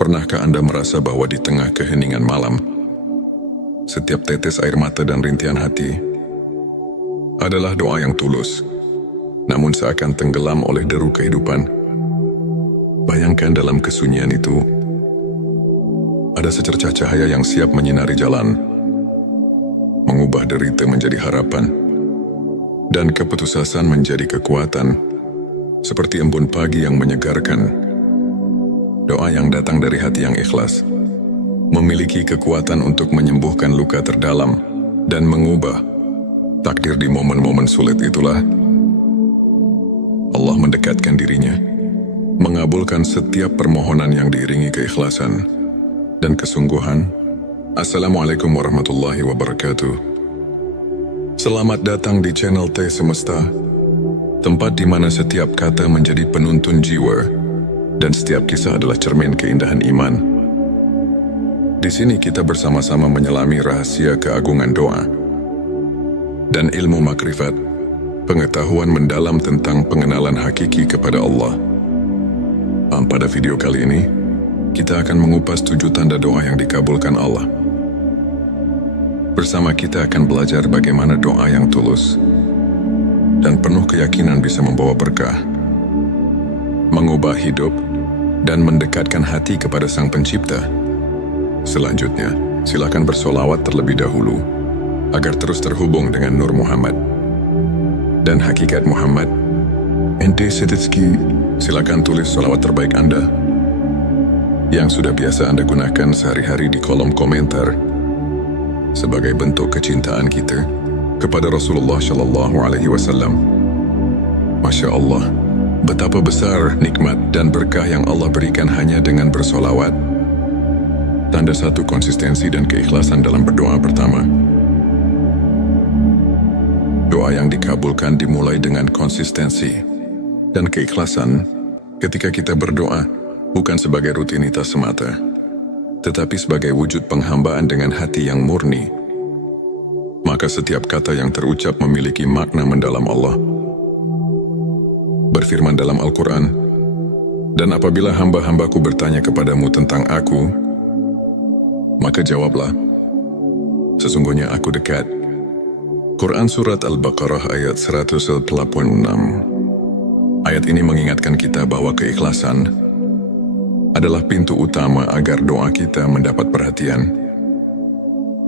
Pernahkah Anda merasa bahwa di tengah keheningan malam, setiap tetes air mata dan rintihan hati adalah doa yang tulus, namun seakan tenggelam oleh deru kehidupan? Bayangkan dalam kesunyian itu, ada secercah cahaya yang siap menyinari jalan, mengubah derita menjadi harapan, dan keputusasaan menjadi kekuatan, seperti embun pagi yang menyegarkan. Doa yang datang dari hati yang ikhlas memiliki kekuatan untuk menyembuhkan luka terdalam dan mengubah takdir di momen-momen sulit. Itulah Allah mendekatkan dirinya, mengabulkan setiap permohonan yang diiringi keikhlasan dan kesungguhan. Assalamualaikum warahmatullahi wabarakatuh. Selamat datang di channel T Semesta, tempat di mana setiap kata menjadi penuntun jiwa dan setiap kisah adalah cermin keindahan iman. Di sini kita bersama-sama menyelami rahasia keagungan doa dan ilmu makrifat, pengetahuan mendalam tentang pengenalan hakiki kepada Allah. Pada video kali ini, kita akan mengupas 7 tanda doa yang dikabulkan Allah. Bersama kita akan belajar bagaimana doa yang tulus dan penuh keyakinan bisa membawa berkah, mengubah hidup, dan mendekatkan hati kepada Sang Pencipta. Selanjutnya, silakan bersolawat terlebih dahulu, agar terus terhubung dengan Nur Muhammad dan hakikat Muhammad. Ente Setitski, silakan tulis solawat terbaik Anda yang sudah biasa Anda gunakan sehari-hari di kolom komentar sebagai bentuk kecintaan kita kepada Rasulullah Shallallahu Alaihi Wasallam. Masya Allah, betapa besar nikmat dan berkah yang Allah berikan hanya dengan bersolawat. Tanda 1 konsistensi dan keikhlasan dalam berdoa. Pertama, doa yang dikabulkan dimulai dengan konsistensi dan keikhlasan. Ketika kita berdoa bukan sebagai rutinitas semata, tetapi sebagai wujud penghambaan dengan hati yang murni, maka setiap kata yang terucap memiliki makna mendalam. Allah berfirman dalam Al-Quran, "Dan apabila hamba-hambaku bertanya kepadamu tentang aku, maka jawablah, sesungguhnya aku dekat." Quran Surat Al-Baqarah ayat 186. Ayat ini mengingatkan kita bahwa keikhlasan adalah pintu utama agar doa kita mendapat perhatian.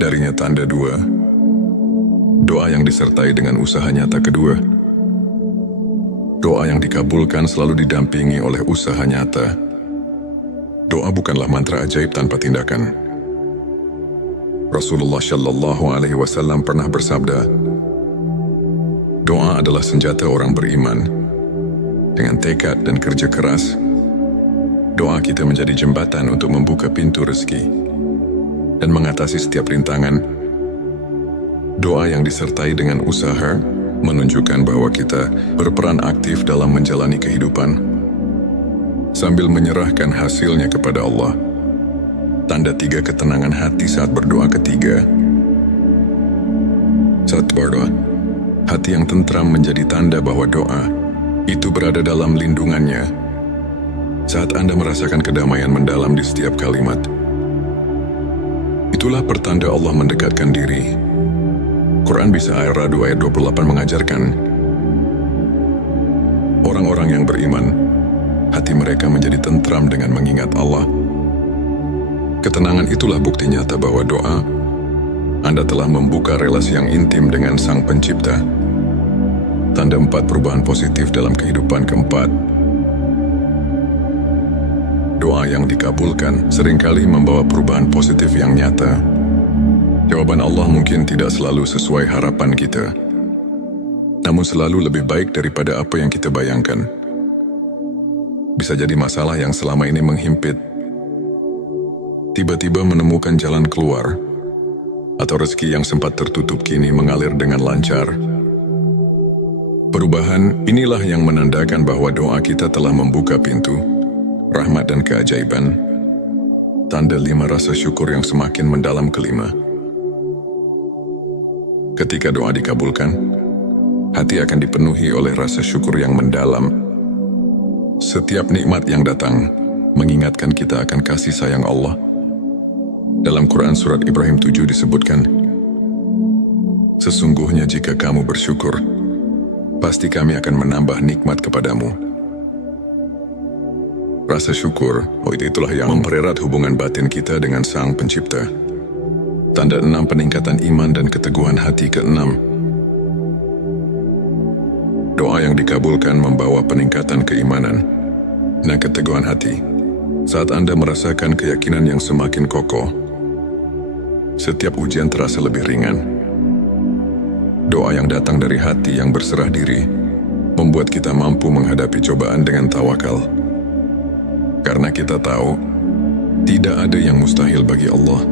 Darinya tanda 2, doa yang disertai dengan usaha nyata. Kedua, doa yang dikabulkan selalu didampingi oleh usaha nyata. Doa bukanlah mantra ajaib tanpa tindakan. Rasulullah Shallallahu Alaihi Wasallam pernah bersabda, doa adalah senjata orang beriman. Dengan tekad dan kerja keras, doa kita menjadi jembatan untuk membuka pintu rezeki dan mengatasi setiap rintangan. Doa yang disertai dengan usaha menunjukkan bahwa kita berperan aktif dalam menjalani kehidupan sambil menyerahkan hasilnya kepada Allah. Tanda 3 ketenangan hati saat berdoa. Ketiga, saat berdoa, hati yang tentram menjadi tanda bahwa doa itu berada dalam lindungannya. Saat Anda merasakan kedamaian mendalam di setiap kalimat, itulah pertanda Allah mendekatkan diri. Quran Bisa Ar-Ra'd ayat 28 mengajarkan, orang-orang yang beriman, hati mereka menjadi tentram dengan mengingat Allah. Ketenangan itulah bukti nyata bahwa doa Anda telah membuka relasi yang intim dengan Sang Pencipta. Tanda 4 perubahan positif dalam kehidupan. Keempat, doa yang dikabulkan seringkali membawa perubahan positif yang nyata. Jawaban Allah mungkin tidak selalu sesuai harapan kita, namun selalu lebih baik daripada apa yang kita bayangkan. Bisa jadi masalah yang selama ini menghimpit tiba-tiba menemukan jalan keluar, atau rezeki yang sempat tertutup kini mengalir dengan lancar. Perubahan inilah yang menandakan bahwa doa kita telah membuka pintu rahmat dan keajaiban. Tanda 5 rasa syukur yang semakin mendalam. Kelima, ketika doa dikabulkan, hati akan dipenuhi oleh rasa syukur yang mendalam. Setiap nikmat yang datang mengingatkan kita akan kasih sayang Allah. Dalam Quran Surat Ibrahim 7 disebutkan, "Sesungguhnya jika kamu bersyukur, pasti kami akan menambah nikmat kepadamu." Rasa syukur, itulah yang mempererat hubungan batin kita dengan Sang Pencipta. Tanda 6 peningkatan iman dan keteguhan hati ke-6. Doa yang dikabulkan membawa peningkatan keimanan dan keteguhan hati. Saat Anda merasakan keyakinan yang semakin kokoh, setiap ujian terasa lebih ringan. Doa yang datang dari hati yang berserah diri membuat kita mampu menghadapi cobaan dengan tawakal. Karena kita tahu, tidak ada yang mustahil bagi Allah.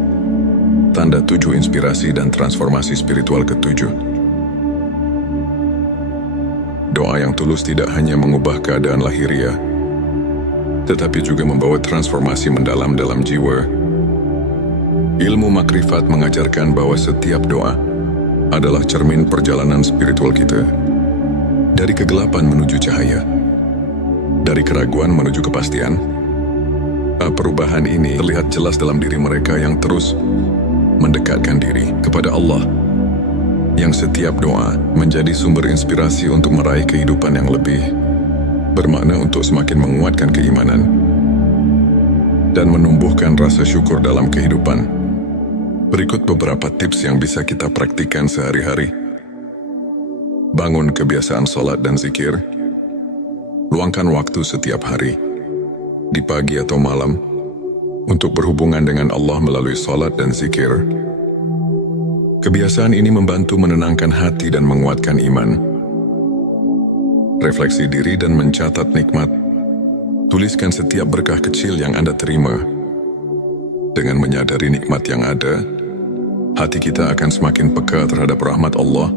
Tanda 7 inspirasi dan transformasi spiritual ke-7. Doa yang tulus tidak hanya mengubah keadaan lahiriah, tetapi juga membawa transformasi mendalam dalam jiwa. Ilmu makrifat mengajarkan bahwa setiap doa adalah cermin perjalanan spiritual kita. Dari kegelapan menuju cahaya, dari keraguan menuju kepastian. Perubahan ini terlihat jelas dalam diri mereka yang terus mendekatkan diri kepada Allah, yang setiap doa menjadi sumber inspirasi untuk meraih kehidupan yang lebih bermakna, untuk semakin menguatkan keimanan dan menumbuhkan rasa syukur dalam kehidupan. Berikut beberapa tips yang bisa kita praktikkan sehari-hari. Bangun kebiasaan sholat dan zikir. Luangkan waktu setiap hari, di pagi atau malam, untuk berhubungan dengan Allah melalui sholat dan zikir. Kebiasaan ini membantu menenangkan hati dan menguatkan iman. Refleksi diri dan mencatat nikmat. Tuliskan setiap berkah kecil yang Anda terima. Dengan menyadari nikmat yang ada, hati kita akan semakin peka terhadap rahmat Allah,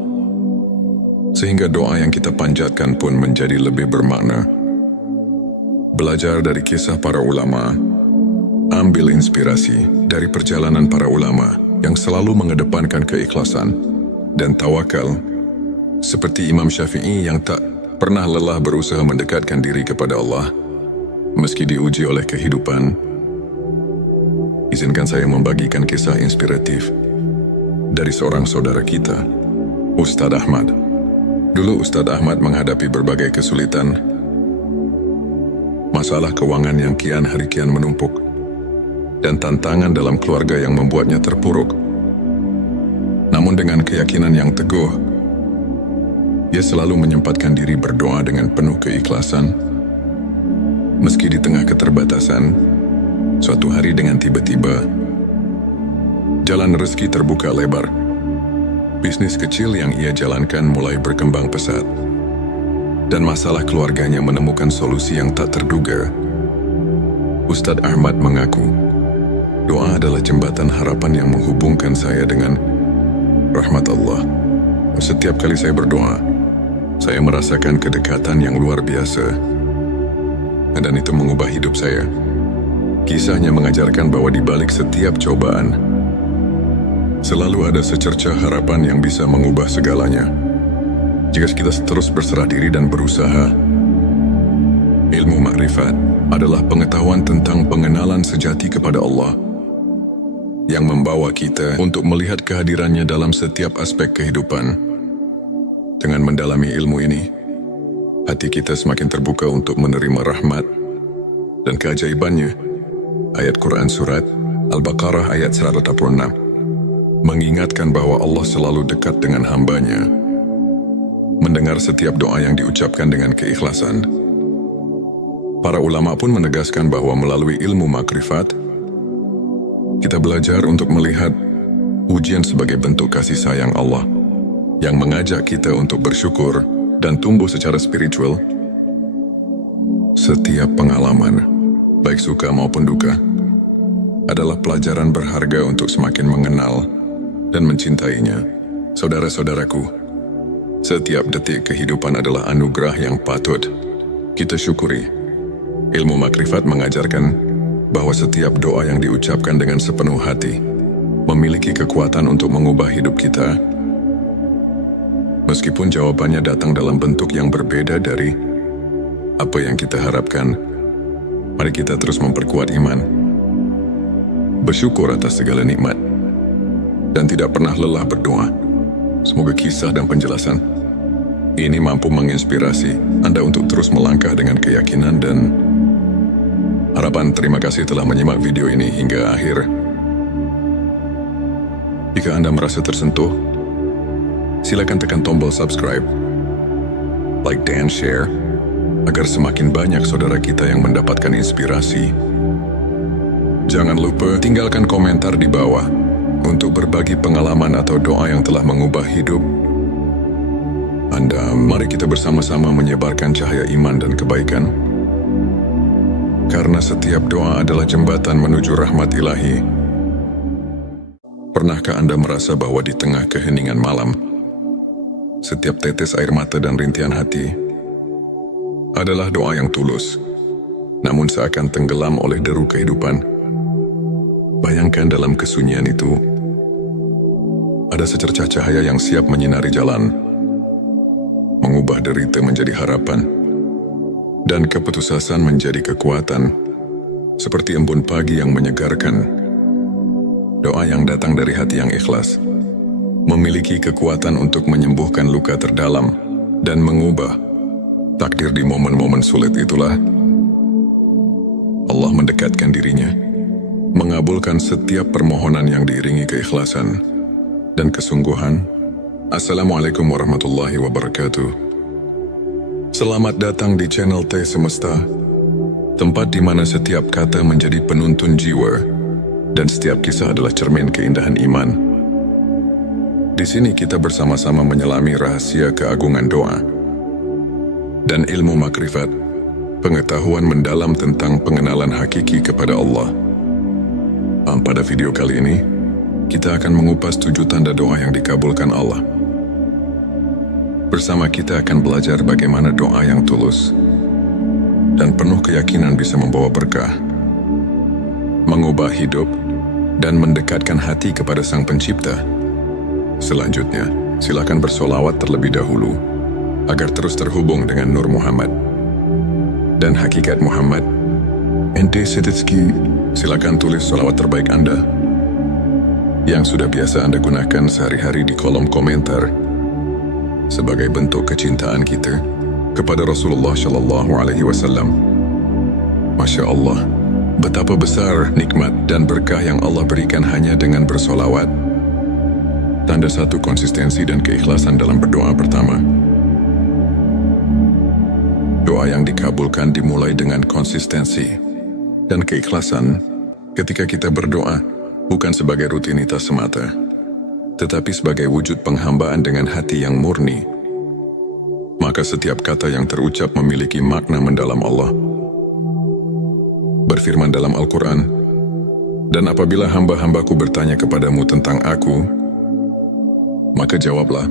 sehingga doa yang kita panjatkan pun menjadi lebih bermakna. Belajar dari kisah para ulama. Ambil inspirasi dari perjalanan para ulama yang selalu mengedepankan keikhlasan dan tawakal, seperti Imam Syafi'i yang tak pernah lelah berusaha mendekatkan diri kepada Allah meski diuji oleh kehidupan. Izinkan saya membagikan kisah inspiratif dari seorang saudara kita, Ustadz Ahmad. Dulu Ustadz Ahmad menghadapi berbagai kesulitan, masalah keuangan yang kian hari kian menumpuk, dan tantangan dalam keluarga yang membuatnya terpuruk. Namun dengan keyakinan yang teguh, ia selalu menyempatkan diri berdoa dengan penuh keikhlasan. Meski di tengah keterbatasan, suatu hari dengan tiba-tiba, jalan rezeki terbuka lebar. Bisnis kecil yang ia jalankan mulai berkembang pesat, dan masalah keluarganya menemukan solusi yang tak terduga. Ustadz Ahmad mengaku, doa adalah jembatan harapan yang menghubungkan saya dengan rahmat Allah. Setiap kali saya berdoa, saya merasakan kedekatan yang luar biasa, dan itu mengubah hidup saya. Kisahnya mengajarkan bahwa di balik setiap cobaan, selalu ada secercah harapan yang bisa mengubah segalanya. Jika kita terus berserah diri dan berusaha. Ilmu makrifat adalah pengetahuan tentang pengenalan sejati kepada Allah, yang membawa kita untuk melihat kehadirannya dalam setiap aspek kehidupan. Dengan mendalami ilmu ini, hati kita semakin terbuka untuk menerima rahmat dan keajaibannya. Ayat Quran Surat Al-Baqarah ayat 186 mengingatkan bahwa Allah selalu dekat dengan hambanya, mendengar setiap doa yang diucapkan dengan keikhlasan. Para ulama pun menegaskan bahwa melalui ilmu makrifat, kita belajar untuk melihat ujian sebagai bentuk kasih sayang Allah yang mengajak kita untuk bersyukur dan tumbuh secara spiritual. Setiap pengalaman, baik suka maupun duka, adalah pelajaran berharga untuk semakin mengenal dan mencintainya. Saudara-saudaraku, setiap detik kehidupan adalah anugerah yang patut kita syukuri. Ilmu makrifat mengajarkan bahwa setiap doa yang diucapkan dengan sepenuh hati memiliki kekuatan untuk mengubah hidup kita. Meskipun jawabannya datang dalam bentuk yang berbeda dari apa yang kita harapkan, Mari kita terus memperkuat iman, bersyukur atas segala nikmat, dan tidak pernah lelah berdoa. Semoga kisah dan penjelasan ini mampu menginspirasi Anda untuk terus melangkah dengan keyakinan dan harapan. Terima kasih telah menyimak video ini hingga akhir. Jika Anda merasa tersentuh, silakan tekan tombol subscribe, like dan share, agar semakin banyak saudara kita yang mendapatkan inspirasi. Jangan lupa tinggalkan komentar di bawah untuk berbagi pengalaman atau doa yang telah mengubah hidup Anda. Mari kita bersama-sama menyebarkan cahaya iman dan kebaikan, karena setiap doa adalah jembatan menuju rahmat ilahi. Pernahkah Anda merasa bahwa di tengah keheningan malam, setiap tetes air mata dan rintihan hati adalah doa yang tulus, namun seakan tenggelam oleh deru kehidupan? Bayangkan dalam kesunyian itu, ada secercah cahaya yang siap menyinari jalan, mengubah derita menjadi harapan, dan keputusasaan menjadi kekuatan, seperti embun pagi yang menyegarkan. Doa yang datang dari hati yang ikhlas memiliki kekuatan untuk menyembuhkan luka terdalam dan mengubah takdir. Di momen-momen sulit itulah Allah mendekatkan dirinya, mengabulkan setiap permohonan yang diiringi keikhlasan dan kesungguhan. Assalamualaikum warahmatullahi wabarakatuh. Selamat datang di channel T Semesta, tempat di mana setiap kata menjadi penuntun jiwa dan setiap kisah adalah cermin keindahan iman. Di sini kita bersama-sama menyelami rahasia keagungan doa dan ilmu makrifat, pengetahuan mendalam tentang pengenalan hakiki kepada Allah. Pada video kali ini, kita akan mengupas 7 tanda doa yang dikabulkan Allah. Bersama kita akan belajar bagaimana doa yang tulus dan penuh keyakinan bisa membawa berkah, mengubah hidup, dan mendekatkan hati kepada Sang Pencipta. Selanjutnya, silakan bersolawat terlebih dahulu agar terus terhubung dengan Nur Muhammad dan hakikat Muhammad. Ente Setitski, silakan tulis solawat terbaik Anda yang sudah biasa Anda gunakan sehari-hari di kolom komentar sebagai bentuk kecintaan kita kepada Rasulullah Shallallahu Alaihi Wasallam. Masya Allah, betapa besar nikmat dan berkah yang Allah berikan hanya dengan bersolawat. Tanda satu konsistensi dan keikhlasan dalam berdoa. Pertama, doa yang dikabulkan dimulai dengan konsistensi dan keikhlasan. Ketika kita berdoa bukan sebagai rutinitas semata, tetapi sebagai wujud penghambaan dengan hati yang murni, maka setiap kata yang terucap memiliki makna mendalam. Allah berfirman dalam Al-Quran, "Dan apabila hamba-hambaku bertanya kepadamu tentang aku, maka jawablah,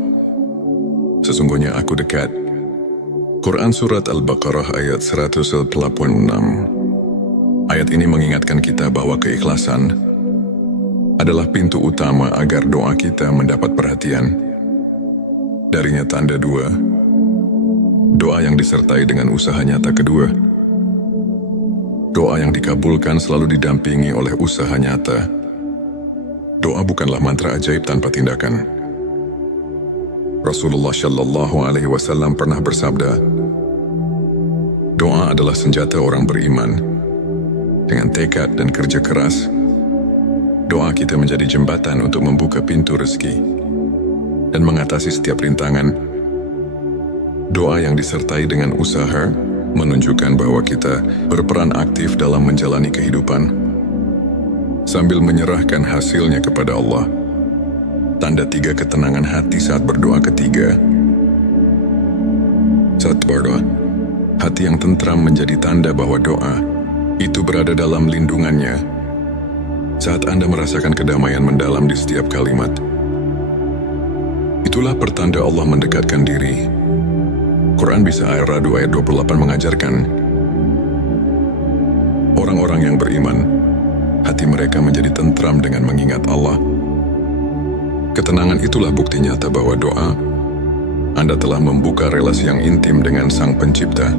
sesungguhnya aku dekat." Quran Surat Al-Baqarah ayat 186. Ayat ini mengingatkan kita bahwa keikhlasan adalah pintu utama agar doa kita mendapat perhatian. Darinya tanda 2, doa yang disertai dengan usaha nyata. Kedua, doa yang dikabulkan selalu didampingi oleh usaha nyata. Doa bukanlah mantra ajaib tanpa tindakan. Rasulullah Shallallahu Alaihi Wasallam pernah bersabda, doa adalah senjata orang beriman. Dengan tekad dan kerja keras, doa kita menjadi jembatan untuk membuka pintu rezeki dan mengatasi setiap rintangan. Doa yang disertai dengan usaha menunjukkan bahwa kita berperan aktif dalam menjalani kehidupan sambil menyerahkan hasilnya kepada Allah. Tanda 3 ketenangan hati saat berdoa. Ketiga, saat berdoa, hati yang tentram menjadi tanda bahwa doa itu berada dalam lindungannya. Saat Anda merasakan kedamaian mendalam di setiap kalimat, itulah pertanda Allah mendekatkan diri. Quran Bisa Ar-Ra'd ayat 28 mengajarkan, orang-orang yang beriman, hati mereka menjadi tentram dengan mengingat Allah. Ketenangan itulah bukti nyata bahwa doa Anda telah membuka relasi yang intim dengan Sang Pencipta.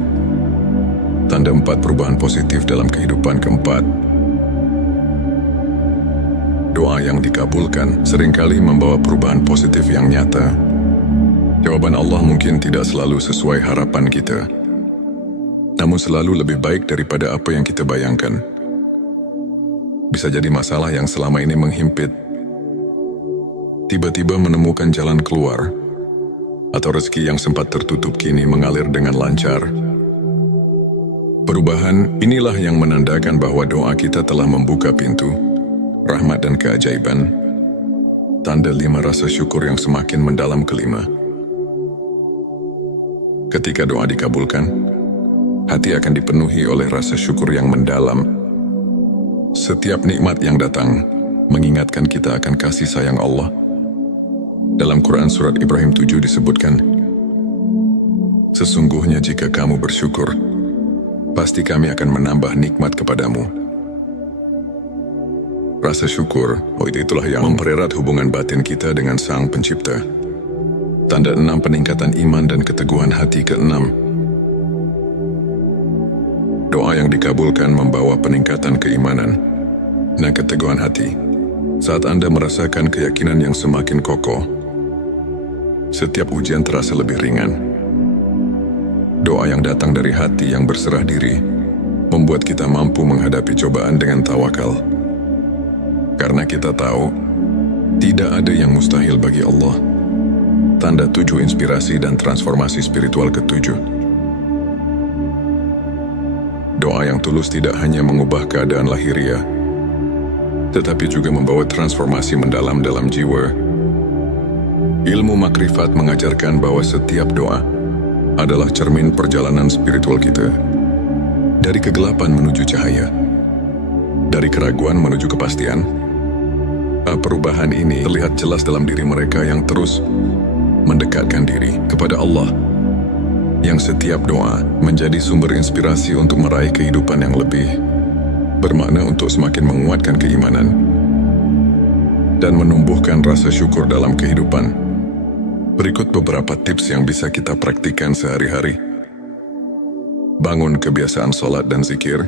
tanda 4 perubahan positif dalam kehidupan. Keempat, doa yang dikabulkan seringkali membawa perubahan positif yang nyata. Jawaban Allah mungkin tidak selalu sesuai harapan kita, namun selalu lebih baik daripada apa yang kita bayangkan. Bisa jadi masalah yang selama ini menghimpit tiba-tiba menemukan jalan keluar, atau rezeki yang sempat tertutup kini mengalir dengan lancar. Perubahan inilah yang menandakan bahwa doa kita telah membuka pintu rahmat dan keajaiban. Tanda 5 rasa syukur yang semakin mendalam. Kelima, ketika doa dikabulkan, hati akan dipenuhi oleh rasa syukur yang mendalam. Setiap nikmat yang datang mengingatkan kita akan kasih sayang Allah. Dalam Quran Surat Ibrahim 7 disebutkan, sesungguhnya jika kamu bersyukur, pasti kami akan menambah nikmat kepadamu. Rasa syukur, itulah yang mempererat hubungan batin kita dengan Sang Pencipta. Tanda 6 peningkatan iman dan keteguhan hati. Keenam, doa yang dikabulkan membawa peningkatan keimanan dan keteguhan hati. Saat Anda merasakan keyakinan yang semakin kokoh, setiap ujian terasa lebih ringan. Doa yang datang dari hati yang berserah diri membuat kita mampu menghadapi cobaan dengan tawakal. Karena kita tahu, tidak ada yang mustahil bagi Allah. Tanda 7 inspirasi dan transformasi spiritual. Ketujuh, doa yang tulus tidak hanya mengubah keadaan lahiriah, tetapi juga membawa transformasi mendalam dalam jiwa. Ilmu makrifat mengajarkan bahwa setiap doa adalah cermin perjalanan spiritual kita. Dari kegelapan menuju cahaya, dari keraguan menuju kepastian. Perubahan ini terlihat jelas dalam diri mereka yang terus mendekatkan diri kepada Allah, yang setiap doa menjadi sumber inspirasi untuk meraih kehidupan yang lebih bermakna, untuk semakin menguatkan keimanan dan menumbuhkan rasa syukur dalam kehidupan. Berikut beberapa tips yang bisa kita praktikkan sehari-hari. Bangun kebiasaan sholat dan zikir.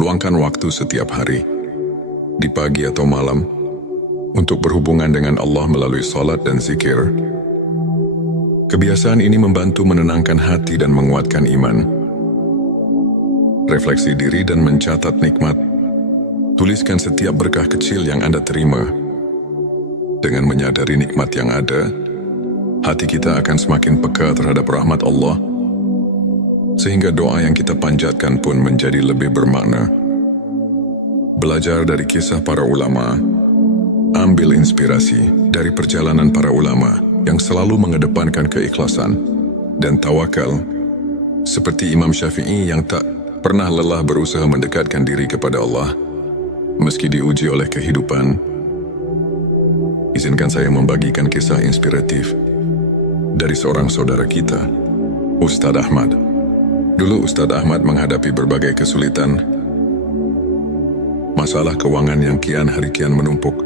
Luangkan waktu setiap hari, di pagi atau malam, untuk berhubungan dengan Allah melalui sholat dan zikir. Kebiasaan ini membantu menenangkan hati dan menguatkan iman. Refleksi diri dan mencatat nikmat. Tuliskan setiap berkah kecil yang Anda terima. Dengan menyadari nikmat yang ada, hati kita akan semakin peka terhadap rahmat Allah, sehingga doa yang kita panjatkan pun menjadi lebih bermakna. Belajar dari kisah para ulama. Ambil inspirasi dari perjalanan para ulama yang selalu mengedepankan keikhlasan dan tawakal, seperti Imam Syafi'i yang tak pernah lelah berusaha mendekatkan diri kepada Allah meski diuji oleh kehidupan. Izinkan saya membagikan kisah inspiratif dari seorang saudara kita, Ustadz Ahmad. Dulu Ustadz Ahmad menghadapi berbagai kesulitan, masalah keuangan yang kian hari kian menumpuk,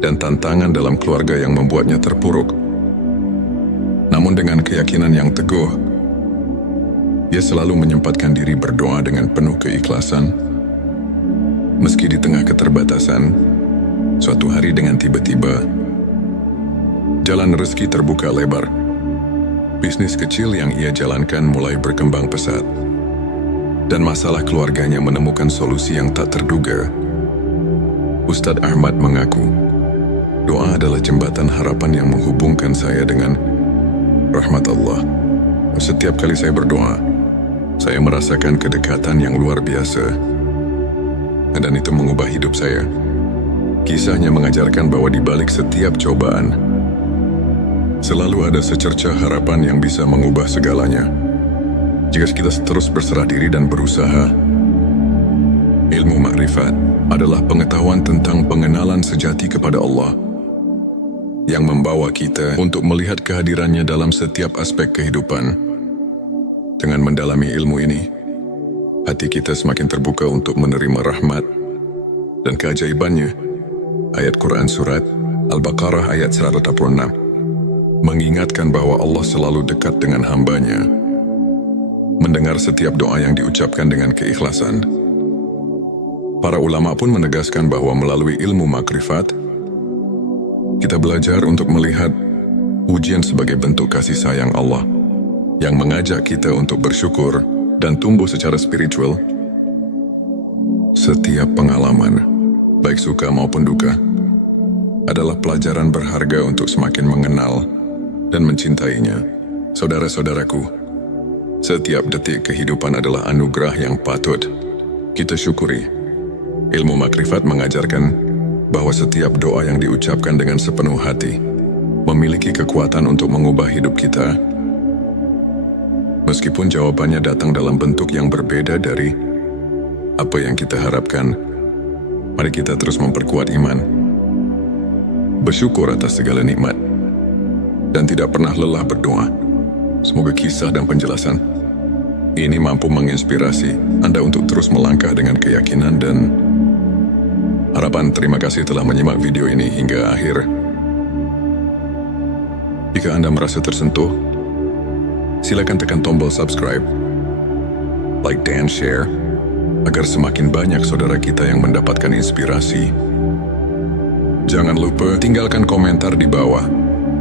dan tantangan dalam keluarga yang membuatnya terpuruk. Namun dengan keyakinan yang teguh, dia selalu menyempatkan diri berdoa dengan penuh keikhlasan. Meski di tengah keterbatasan, suatu hari dengan tiba-tiba, jalan rezeki terbuka lebar. Bisnis kecil yang ia jalankan mulai berkembang pesat, dan masalah keluarganya menemukan solusi yang tak terduga. Ustadz Ahmad mengaku, doa adalah jembatan harapan yang menghubungkan saya dengan rahmat Allah. Setiap kali saya berdoa, saya merasakan kedekatan yang luar biasa, dan itu mengubah hidup saya. Kisahnya mengajarkan bahwa di balik setiap cobaan, selalu ada secercah harapan yang bisa mengubah segalanya. Jika kita terus berserah diri dan berusaha. Ilmu makrifat adalah pengetahuan tentang pengenalan sejati kepada Allah, yang membawa kita untuk melihat kehadirannya dalam setiap aspek kehidupan. Dengan mendalami ilmu ini, hati kita semakin terbuka untuk menerima rahmat dan keajaibannya. Ayat Quran Surat Al-Baqarah ayat 186 mengingatkan bahwa Allah selalu dekat dengan hambanya. mendengar setiap doa yang diucapkan dengan keikhlasan. Para ulama pun menegaskan bahwa melalui ilmu makrifat, kita belajar untuk melihat ujian sebagai bentuk kasih sayang Allah yang mengajak kita untuk bersyukur dan tumbuh secara spiritual. Setiap pengalaman, baik suka maupun duka, adalah pelajaran berharga untuk semakin mengenal dan mencintainya. Saudara-saudaraku, setiap detik kehidupan adalah anugerah yang patut kita syukuri. Ilmu makrifat mengajarkan bahwa setiap doa yang diucapkan dengan sepenuh hati memiliki kekuatan untuk mengubah hidup kita. Meskipun jawabannya datang dalam bentuk yang berbeda dari apa yang kita harapkan, mari kita terus memperkuat iman, bersyukur atas segala nikmat, dan tidak pernah lelah berdoa. Semoga kisah dan penjelasan ini mampu menginspirasi Anda untuk terus melangkah dengan keyakinan dan harapan. Terima kasih telah menyimak video ini hingga akhir. Jika Anda merasa tersentuh, silakan tekan tombol subscribe, like dan share, agar semakin banyak saudara kita yang mendapatkan inspirasi. Jangan lupa tinggalkan komentar di bawah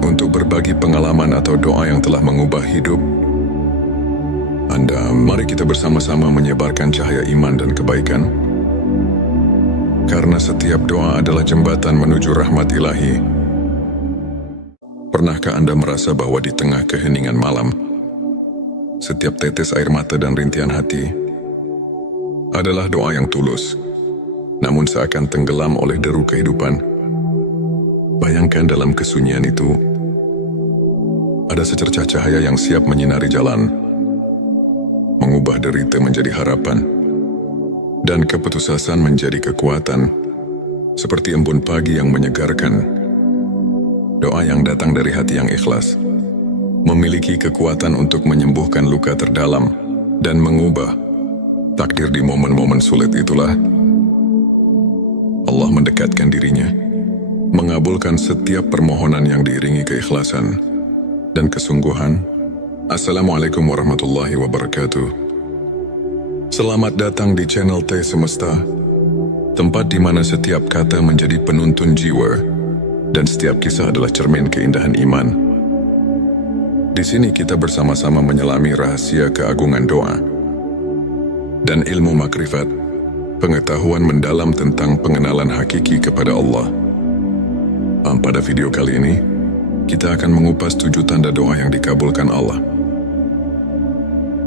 untuk berbagi pengalaman atau doa yang telah mengubah hidup Anda. Mari kita bersama-sama menyebarkan cahaya iman dan kebaikan, karena setiap doa adalah jembatan menuju rahmat ilahi. Pernahkah Anda merasa bahwa di tengah keheningan malam, setiap tetes air mata dan rintihan hati adalah doa yang tulus, namun seakan tenggelam oleh deru kehidupan? Bayangkan dalam kesunyian itu, ada secercah cahaya yang siap menyinari jalan, mengubah derita menjadi harapan, dan keputusasaan menjadi kekuatan, seperti embun pagi yang menyegarkan. Doa yang datang dari hati yang ikhlas memiliki kekuatan untuk menyembuhkan luka terdalam dan mengubah takdir. Di momen-momen sulit itulah Allah mendekatkan dirinya, mengabulkan setiap permohonan yang diiringi keikhlasan dan kesungguhan. Assalamualaikum warahmatullahi wabarakatuh. Selamat datang di channel T Semesta, tempat di mana setiap kata menjadi penuntun jiwa dan setiap kisah adalah cermin keindahan iman. Di sini kita bersama-sama menyelami rahasia keagungan doa dan ilmu makrifat, pengetahuan mendalam tentang pengenalan hakiki kepada Allah. Pada video kali ini, kita akan mengupas 7 tanda doa yang dikabulkan Allah.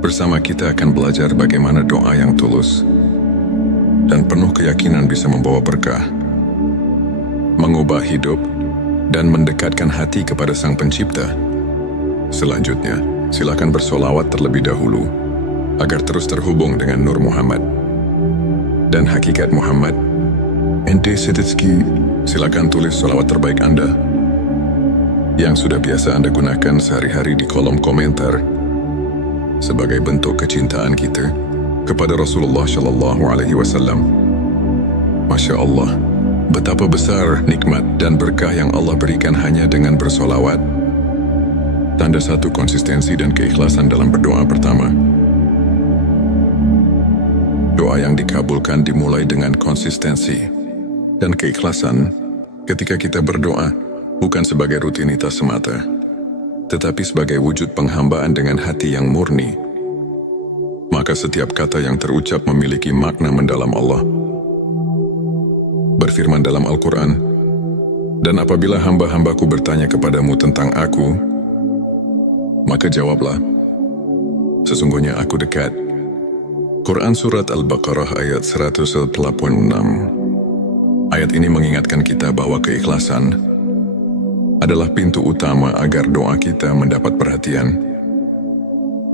Bersama kita akan belajar bagaimana doa yang tulus dan penuh keyakinan bisa membawa berkah, mengubah hidup, dan mendekatkan hati kepada Sang Pencipta. Selanjutnya, silakan bersolawat terlebih dahulu agar terus terhubung dengan Nur Muhammad dan hakikat Muhammad. Ente Setitski, silakan tulis solawat terbaik Anda yang sudah biasa Anda gunakan sehari-hari di kolom komentar sebagai bentuk kecintaan kita kepada Rasulullah Shallallahu Alaihi Wasallam. Masya Allah, betapa besar nikmat dan berkah yang Allah berikan hanya dengan bersolawat. Tanda 1 konsistensi dan keikhlasan dalam berdoa. Pertama, doa yang dikabulkan dimulai dengan konsistensi dan keikhlasan. Ketika kita berdoa, bukan sebagai rutinitas semata, tetapi sebagai wujud penghambaan dengan hati yang murni, maka setiap kata yang terucap memiliki makna mendalam. Allah berfirman dalam Al-Quran, "Dan apabila hamba-hambaku bertanya kepadamu tentang aku, maka jawablah, sesungguhnya aku dekat." Quran Surat Al-Baqarah ayat 186. Ayat ini mengingatkan kita bahwa keikhlasan adalah pintu utama agar doa kita mendapat perhatian.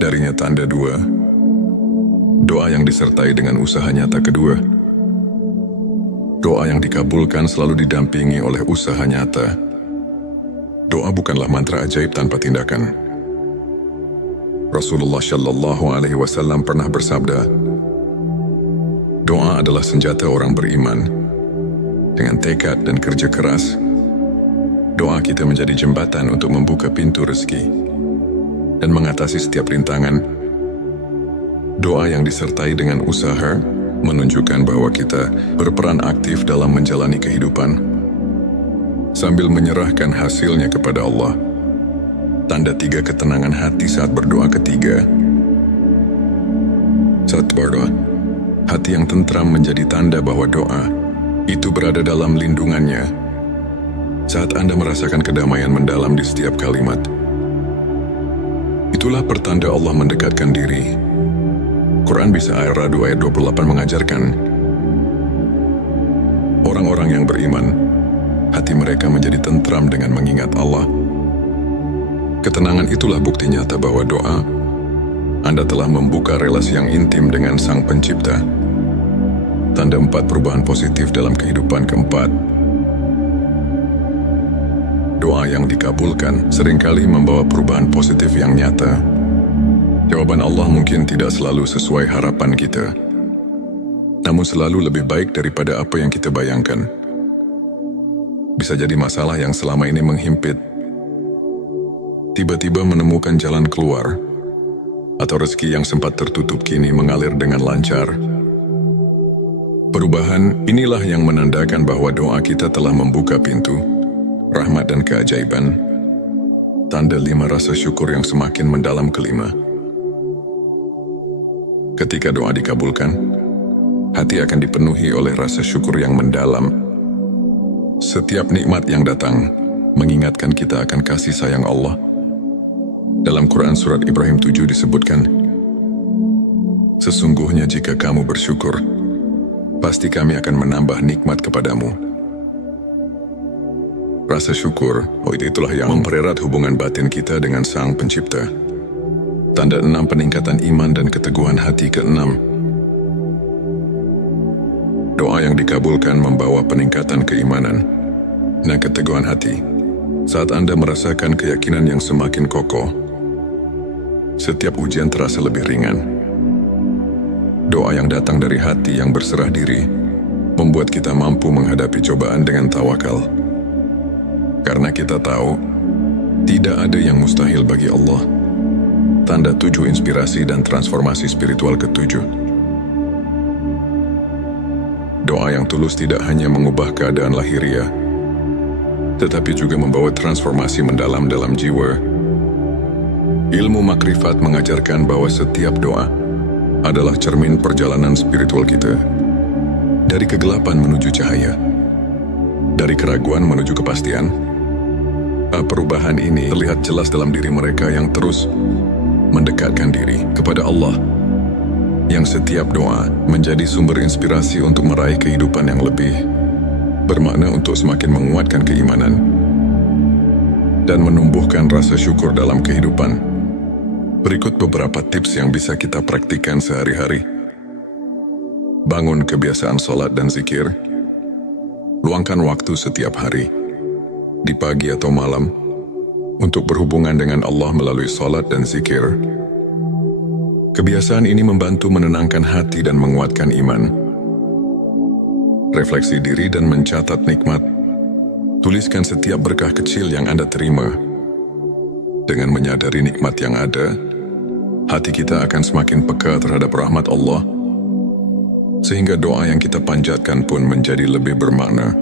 Darinya tanda 2, doa yang disertai dengan usaha nyata. Kedua, doa yang dikabulkan selalu didampingi oleh usaha nyata. Doa bukanlah mantra ajaib tanpa tindakan. Rasulullah Shallallahu Alaihi Wasallam pernah bersabda, doa adalah senjata orang beriman. Dengan tekad dan kerja keras, doa kita menjadi jembatan untuk membuka pintu rezeki dan mengatasi setiap rintangan. Doa yang disertai dengan usaha menunjukkan bahwa kita berperan aktif dalam menjalani kehidupan sambil menyerahkan hasilnya kepada Allah. Tanda 3 ketenangan hati saat berdoa ketiga. Saat berdoa, hati yang tentram menjadi tanda bahwa doa itu berada dalam lindungannya. Saat Anda merasakan kedamaian mendalam di setiap kalimat, itulah pertanda Allah mendekatkan diri. Quran Bisa Ar-Ra'd ayat 28 mengajarkan, orang-orang yang beriman, hati mereka menjadi tentram dengan mengingat Allah. Ketenangan itulah bukti nyata bahwa doa Anda telah membuka relasi yang intim dengan Sang Pencipta. Tanda 4 perubahan positif dalam kehidupan. Keempat, doa yang dikabulkan seringkali membawa perubahan positif yang nyata. Jawaban Allah mungkin tidak selalu sesuai harapan kita, namun selalu lebih baik daripada apa yang kita bayangkan. Bisa jadi masalah yang selama ini menghimpit tiba-tiba menemukan jalan keluar, atau rezeki yang sempat tertutup kini mengalir dengan lancar. Perubahan inilah yang menandakan bahwa doa kita telah membuka pintu rahmat dan keajaiban. Tanda 5 rasa syukur yang semakin mendalam. Kelima, ketika doa dikabulkan, hati akan dipenuhi oleh rasa syukur yang mendalam. Setiap nikmat yang datang mengingatkan kita akan kasih sayang Allah. Dalam Quran Surat Ibrahim 7 disebutkan, sesungguhnya jika kamu bersyukur, pasti kami akan menambah nikmat kepadamu. Rasa syukur, itulah yang mempererat hubungan batin kita dengan Sang Pencipta. Tanda 6 peningkatan iman dan keteguhan hati. Keenam, doa yang dikabulkan membawa peningkatan keimanan dan keteguhan hati. Saat Anda merasakan keyakinan yang semakin kokoh, setiap ujian terasa lebih ringan. Doa yang datang dari hati yang berserah diri membuat kita mampu menghadapi cobaan dengan tawakal. Karena kita tahu, tidak ada yang mustahil bagi Allah. Tanda 7 inspirasi dan transformasi spiritual. Ketujuh, doa yang tulus tidak hanya mengubah keadaan lahiriah, tetapi juga membawa transformasi mendalam dalam jiwa. Ilmu makrifat mengajarkan bahwa setiap doa adalah cermin perjalanan spiritual kita. Dari kegelapan menuju cahaya, dari keraguan menuju kepastian. Perubahan ini terlihat jelas dalam diri mereka yang terus mendekatkan diri kepada Allah, yang setiap doa menjadi sumber inspirasi untuk meraih kehidupan yang lebih bermakna, untuk semakin menguatkan keimanan dan menumbuhkan rasa syukur dalam kehidupan. Berikut beberapa tips yang bisa kita praktikkan sehari-hari. Bangun kebiasaan sholat dan zikir. Luangkan waktu setiap hari, di pagi atau malam, untuk berhubungan dengan Allah melalui sholat dan zikir. Kebiasaan ini membantu menenangkan hati dan menguatkan iman. Refleksi diri dan mencatat nikmat. Tuliskan setiap berkah kecil yang Anda terima. Dengan menyadari nikmat yang ada, hati kita akan semakin peka terhadap rahmat Allah, sehingga doa yang kita panjatkan pun menjadi lebih bermakna.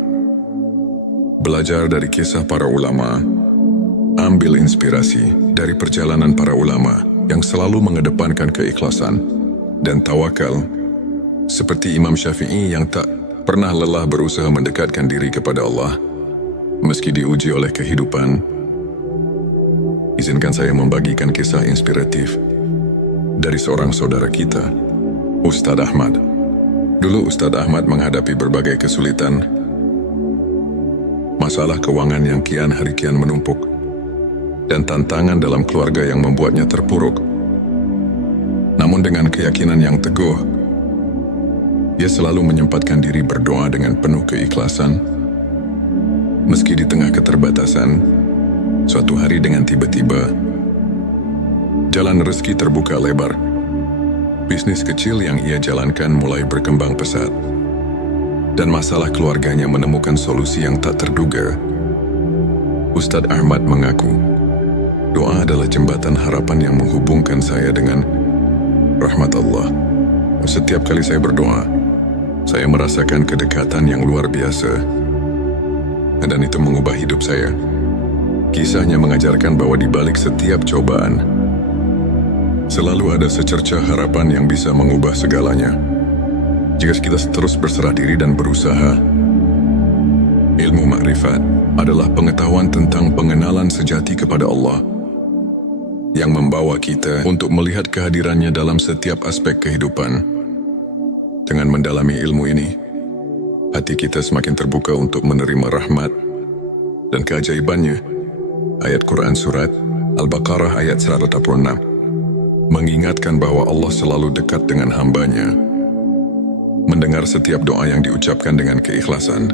Belajar dari kisah para ulama. Ambil inspirasi dari perjalanan para ulama yang selalu mengedepankan keikhlasan dan tawakal, seperti Imam Syafi'i yang tak pernah lelah berusaha mendekatkan diri kepada Allah meski diuji oleh kehidupan. Izinkan saya membagikan kisah inspiratif dari seorang saudara kita, Ustadz Ahmad. Dulu Ustadz Ahmad menghadapi berbagai kesulitan, masalah keuangan yang kian hari kian menumpuk, dan tantangan dalam keluarga yang membuatnya terpuruk. Namun dengan keyakinan yang teguh, ia selalu menyempatkan diri berdoa dengan penuh keikhlasan. Meski di tengah keterbatasan, suatu hari dengan tiba-tiba, jalan rezeki terbuka lebar. Bisnis kecil yang ia jalankan mulai berkembang pesat, dan masalah keluarganya menemukan solusi yang tak terduga. Ustadz Ahmad mengaku, doa adalah jembatan harapan yang menghubungkan saya dengan rahmat Allah. Setiap kali saya berdoa, saya merasakan kedekatan yang luar biasa. Dan itu mengubah hidup saya. Kisahnya mengajarkan bahwa di balik setiap cobaan, selalu ada secercah harapan yang bisa mengubah segalanya. Jika kita terus berserah diri dan berusaha. Ilmu makrifat adalah pengetahuan tentang pengenalan sejati kepada Allah yang membawa kita untuk melihat kehadirannya dalam setiap aspek kehidupan. Dengan mendalami ilmu ini, hati kita semakin terbuka untuk menerima rahmat dan keajaibannya. Ayat Quran Surat Al-Baqarah ayat 186 mengingatkan bahwa Allah selalu dekat dengan hambanya, mendengar setiap doa yang diucapkan dengan keikhlasan.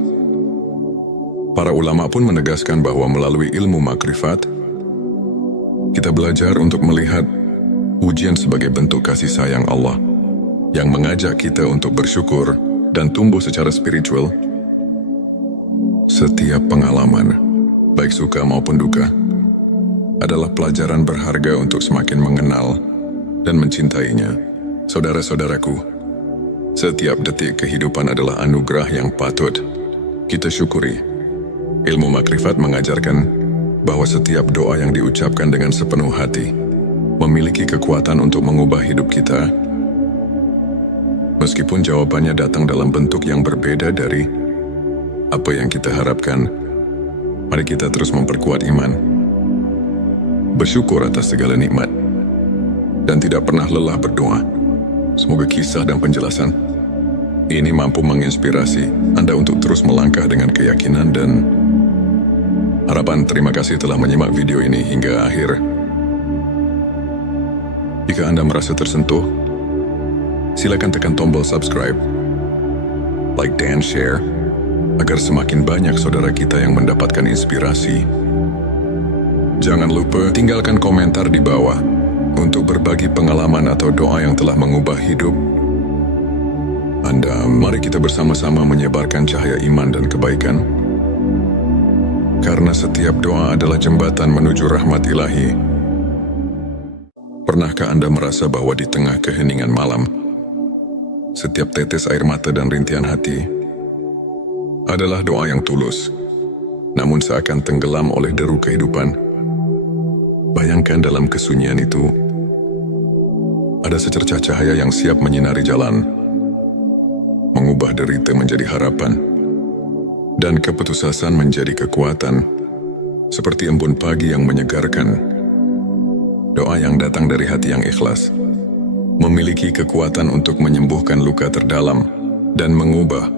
Para ulama pun menegaskan bahwa melalui ilmu makrifat, kita belajar untuk melihat ujian sebagai bentuk kasih sayang Allah yang mengajak kita untuk bersyukur dan tumbuh secara spiritual. Setiap pengalaman, baik suka maupun duka, adalah pelajaran berharga untuk semakin mengenal dan mencintainya. Saudara-saudaraku, setiap detik kehidupan adalah anugerah yang patut kita syukuri. Ilmu makrifat mengajarkan bahwa setiap doa yang diucapkan dengan sepenuh hati memiliki kekuatan untuk mengubah hidup kita. Meskipun jawabannya datang dalam bentuk yang berbeda dari apa yang kita harapkan, mari kita terus memperkuat iman, bersyukur atas segala nikmat, dan tidak pernah lelah berdoa. Semoga kisah dan penjelasan ini mampu menginspirasi Anda untuk terus melangkah dengan keyakinan dan harapan. Terima kasih telah menyimak video ini hingga akhir. Jika Anda merasa tersentuh, silakan tekan tombol subscribe, like dan share, agar semakin banyak saudara kita yang mendapatkan inspirasi. Jangan lupa tinggalkan komentar di bawah untuk berbagi pengalaman atau doa yang telah mengubah hidup Anda. Mari kita bersama-sama menyebarkan cahaya iman dan kebaikan. Karena setiap doa adalah jembatan menuju rahmat ilahi. Pernahkah Anda merasa bahwa di tengah keheningan malam, setiap tetes air mata dan rintihan hati adalah doa yang tulus, namun seakan tenggelam oleh deru kehidupan? Bayangkan dalam kesunyian itu, ada secercah cahaya yang siap menyinari jalan, mengubah derita menjadi harapan, dan keputusasaan menjadi kekuatan, seperti embun pagi yang menyegarkan. Doa yang datang dari hati yang ikhlas memiliki kekuatan untuk menyembuhkan luka terdalam dan mengubah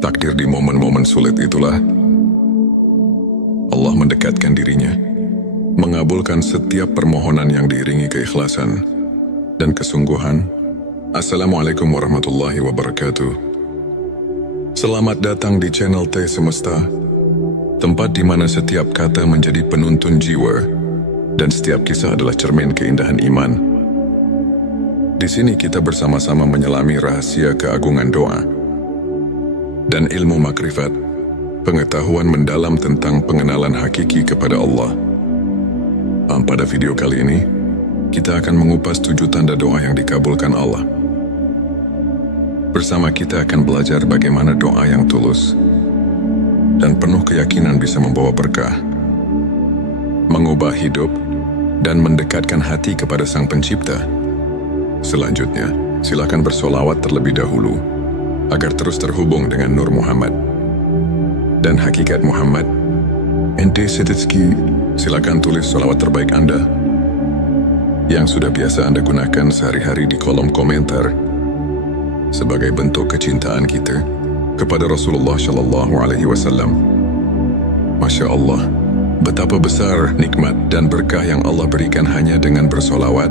takdir. Di momen-momen sulit itulah Allah mendekatkan dirinya, mengabulkan setiap permohonan yang diiringi keikhlasan dan kesungguhan. Assalamualaikum warahmatullahi wabarakatuh. Selamat datang di channel T Semesta, tempat di mana setiap kata menjadi penuntun jiwa dan setiap kisah adalah cermin keindahan iman. Di sini kita bersama-sama menyelami rahasia keagungan doa dan ilmu makrifat, pengetahuan mendalam tentang pengenalan hakiki kepada Allah. Pada video kali ini, kita akan mengupas 7 tanda doa yang dikabulkan Allah. Bersama kita akan belajar bagaimana doa yang tulus dan penuh keyakinan bisa membawa berkah, mengubah hidup, dan mendekatkan hati kepada Sang Pencipta. Selanjutnya, silakan bersolawat terlebih dahulu agar terus terhubung dengan Nur Muhammad dan hakikat Muhammad. Ente Setitski, silakan tulis solawat terbaik Anda yang sudah biasa Anda gunakan sehari-hari di kolom komentar sebagai bentuk kecintaan kita kepada Rasulullah Shallallahu Alaihi Wasallam. Masya Allah, betapa besar nikmat dan berkah yang Allah berikan hanya dengan bersolawat.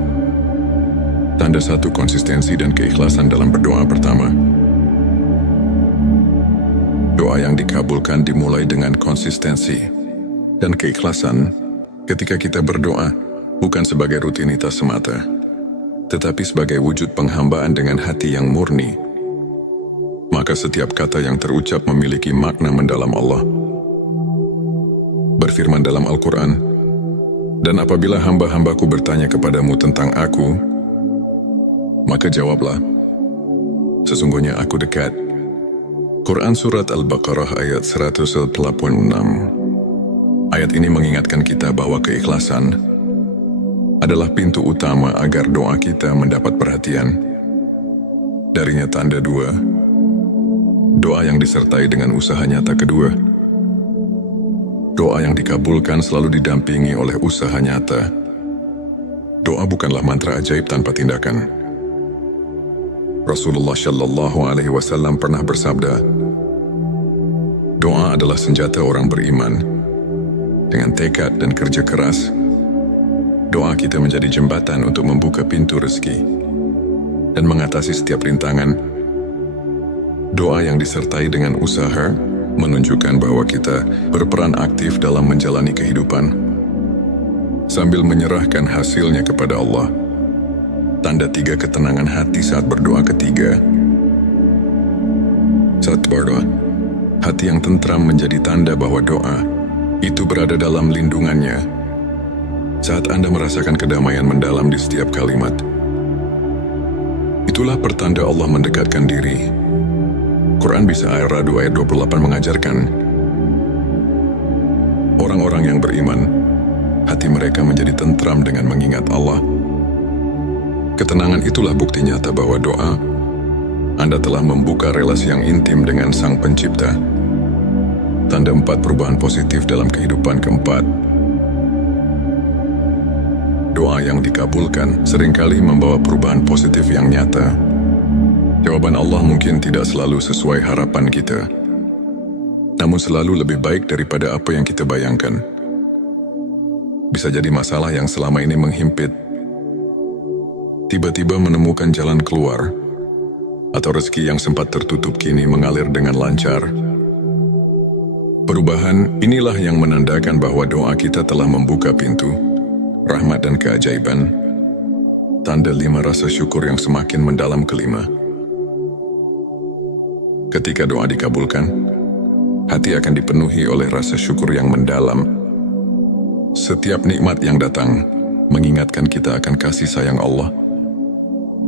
Tanda satu konsistensi dan keikhlasan dalam berdoa. Pertama, doa yang dikabulkan dimulai dengan konsistensi dan keikhlasan. Ketika kita berdoa, bukan sebagai rutinitas semata, tetapi sebagai wujud penghambaan dengan hati yang murni, maka setiap kata yang terucap memiliki makna mendalam. Allah berfirman dalam Al-Quran, "Dan apabila hamba-hambaku bertanya kepadamu tentang aku, Maka jawablah, sesungguhnya aku dekat. Quran Surat Al-Baqarah ayat 186. Ayat ini mengingatkan kita bahwa keikhlasan adalah pintu utama agar doa kita mendapat perhatian. Darinya tanda dua, doa yang disertai dengan usaha nyata kedua. Doa yang dikabulkan selalu didampingi oleh usaha nyata. Doa bukanlah mantra ajaib tanpa tindakan. Rasulullah Shallallahu Alaihi Wasallam pernah bersabda, doa adalah senjata orang beriman. Dengan tekad dan kerja keras, doa kita menjadi jembatan untuk membuka pintu rezeki dan mengatasi setiap rintangan. Doa yang disertai dengan usaha menunjukkan bahwa kita berperan aktif dalam menjalani kehidupan sambil menyerahkan hasilnya kepada Allah. Tanda tiga ketenangan hati saat berdoa ketiga. Saat berdoa, hati yang tentram menjadi tanda bahwa doa itu berada dalam lindungannya. Saat Anda merasakan kedamaian mendalam di setiap kalimat, itulah pertanda Allah mendekatkan diri. Quran Bisa Ar-Ra'd ayat 28 mengajarkan, orang-orang yang beriman, hati mereka menjadi tentram dengan mengingat Allah. Ketenangan itulah bukti nyata bahwa doa Anda telah membuka relasi yang intim dengan Sang Pencipta. Tanda 4 perubahan positif dalam kehidupan keempat. Doa yang dikabulkan seringkali membawa perubahan positif yang nyata. Jawaban Allah mungkin tidak selalu sesuai harapan kita, namun selalu lebih baik daripada apa yang kita bayangkan. Bisa jadi masalah yang selama ini menghimpit tiba-tiba menemukan jalan keluar, atau rezeki yang sempat tertutup kini mengalir dengan lancar. Perubahan inilah yang menandakan bahwa doa kita telah membuka pintu rahmat dan keajaiban. Tanda 5 rasa syukur yang semakin mendalam kelima. Ketika doa dikabulkan, hati akan dipenuhi oleh rasa syukur yang mendalam. Setiap nikmat yang datang mengingatkan kita akan kasih sayang Allah.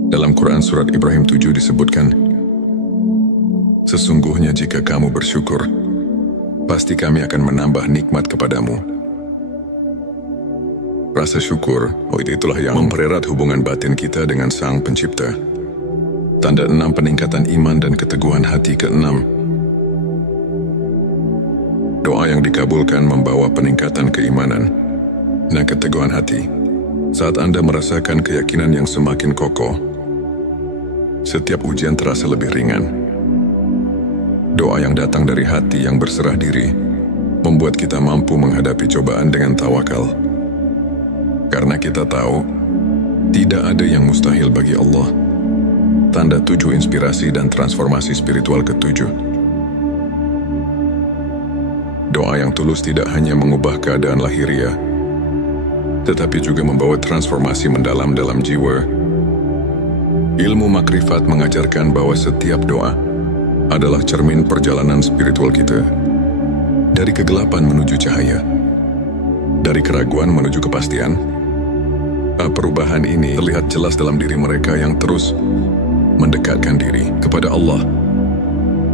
Dalam Quran Surat Ibrahim 7 disebutkan, sesungguhnya jika kamu bersyukur, pasti kami akan menambah nikmat kepadamu. Rasa syukur, itulah yang mempererat hubungan batin kita dengan Sang Pencipta. Tanda 6 peningkatan iman dan keteguhan hati ke-6. Doa yang dikabulkan membawa peningkatan keimanan dan keteguhan hati. Saat Anda merasakan keyakinan yang semakin kokoh, setiap ujian terasa lebih ringan. Doa yang datang dari hati yang berserah diri membuat kita mampu menghadapi cobaan dengan tawakal. Karena kita tahu, tidak ada yang mustahil bagi Allah. Tanda 7 inspirasi dan transformasi spiritual ke-7. Doa yang tulus tidak hanya mengubah keadaan lahiriah, tetapi juga membawa transformasi mendalam dalam jiwa. Ilmu makrifat mengajarkan bahwa setiap doa adalah cermin perjalanan spiritual kita. Dari kegelapan menuju cahaya, dari keraguan menuju kepastian. Perubahan ini terlihat jelas dalam diri mereka yang terus mendekatkan diri kepada Allah,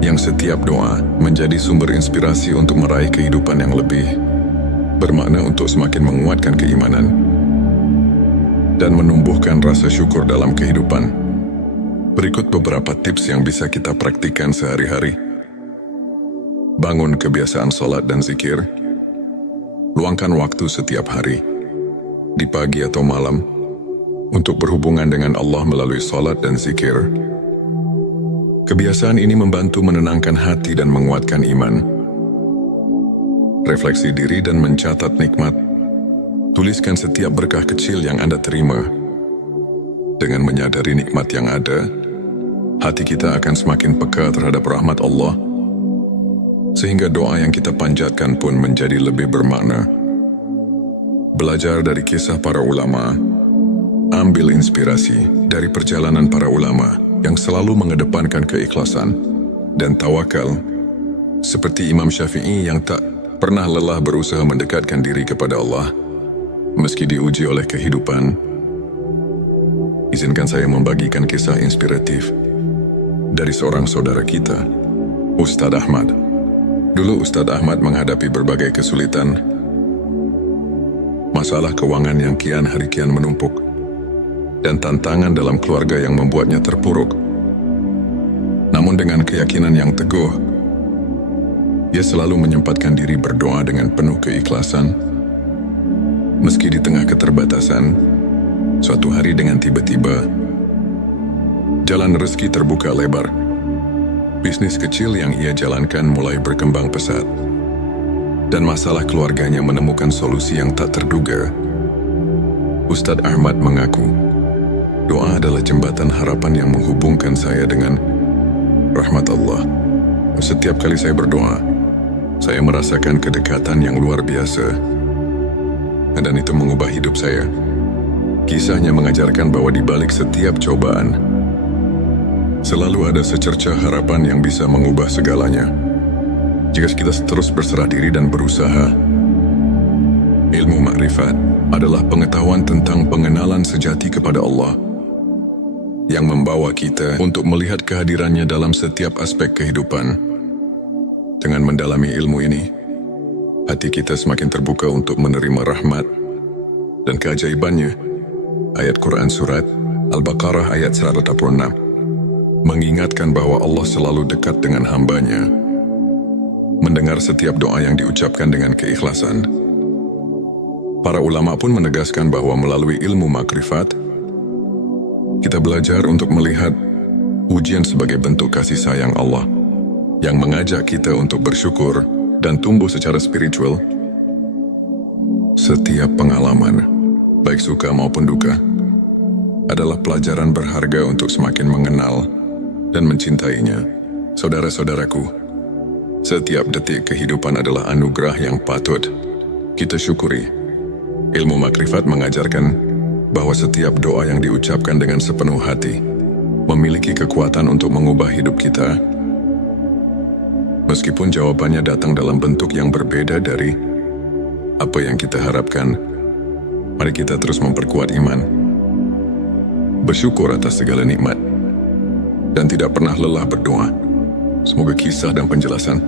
yang setiap doa menjadi sumber inspirasi untuk meraih kehidupan yang lebih bermakna, untuk semakin menguatkan keimanan dan menumbuhkan rasa syukur dalam kehidupan. Berikut beberapa tips yang bisa kita praktikkan sehari-hari. Bangun kebiasaan sholat dan zikir. Luangkan waktu setiap hari, di pagi atau malam, untuk berhubungan dengan Allah melalui sholat dan zikir. Kebiasaan ini membantu menenangkan hati dan menguatkan iman. Refleksi diri dan mencatat nikmat. Tuliskan setiap berkah kecil yang Anda terima. Dengan menyadari nikmat yang ada, hati kita akan semakin peka terhadap rahmat Allah, sehingga doa yang kita panjatkan pun menjadi lebih bermakna. Belajar dari kisah para ulama. Ambil inspirasi dari perjalanan para ulama yang selalu mengedepankan keikhlasan dan tawakal, seperti Imam Syafi'i yang tak pernah lelah berusaha mendekatkan diri kepada Allah meski diuji oleh kehidupan. izinkan saya membagikan kisah inspiratif dari seorang saudara kita, Ustadz Ahmad. Dulu Ustadz Ahmad menghadapi berbagai kesulitan, masalah keuangan yang kian hari kian menumpuk, dan tantangan dalam keluarga yang membuatnya terpuruk. Namun dengan keyakinan yang teguh, ia selalu menyempatkan diri berdoa dengan penuh keikhlasan. Meski di tengah keterbatasan, suatu hari dengan tiba-tiba, jalan rezeki terbuka lebar. Bisnis kecil yang ia jalankan mulai berkembang pesat, dan masalah keluarganya menemukan solusi yang tak terduga. Ustadz Ahmad mengaku, doa adalah jembatan harapan yang menghubungkan saya dengan rahmat Allah. Setiap kali saya berdoa, saya merasakan kedekatan yang luar biasa, dan itu mengubah hidup saya. Kisahnya mengajarkan bahwa di balik setiap cobaan, selalu ada secercah harapan yang bisa mengubah segalanya. Jika kita terus berserah diri dan berusaha. Ilmu makrifat adalah pengetahuan tentang pengenalan sejati kepada Allah, yang membawa kita untuk melihat kehadirannya dalam setiap aspek kehidupan. Dengan mendalami ilmu ini, hati kita semakin terbuka untuk menerima rahmat dan keajaibannya. Ayat Quran Surat Al-Baqarah ayat 186 mengingatkan bahwa Allah selalu dekat dengan hambanya, mendengar setiap doa yang diucapkan dengan keikhlasan. Para ulama pun menegaskan bahwa melalui ilmu makrifat, kita belajar untuk melihat ujian sebagai bentuk kasih sayang Allah, yang mengajak kita untuk bersyukur dan tumbuh secara spiritual. Setiap pengalaman, baik suka maupun duka, adalah pelajaran berharga untuk semakin mengenal dan mencintainya. Saudara-saudaraku, setiap detik kehidupan adalah anugerah yang patut kita syukuri. Ilmu makrifat mengajarkan bahwa setiap doa yang diucapkan dengan sepenuh hati memiliki kekuatan untuk mengubah hidup kita. Meskipun jawabannya datang dalam bentuk yang berbeda dari apa yang kita harapkan, mari kita terus memperkuat iman, bersyukur atas segala nikmat, dan tidak pernah lelah berdoa. Semoga kisah dan penjelasan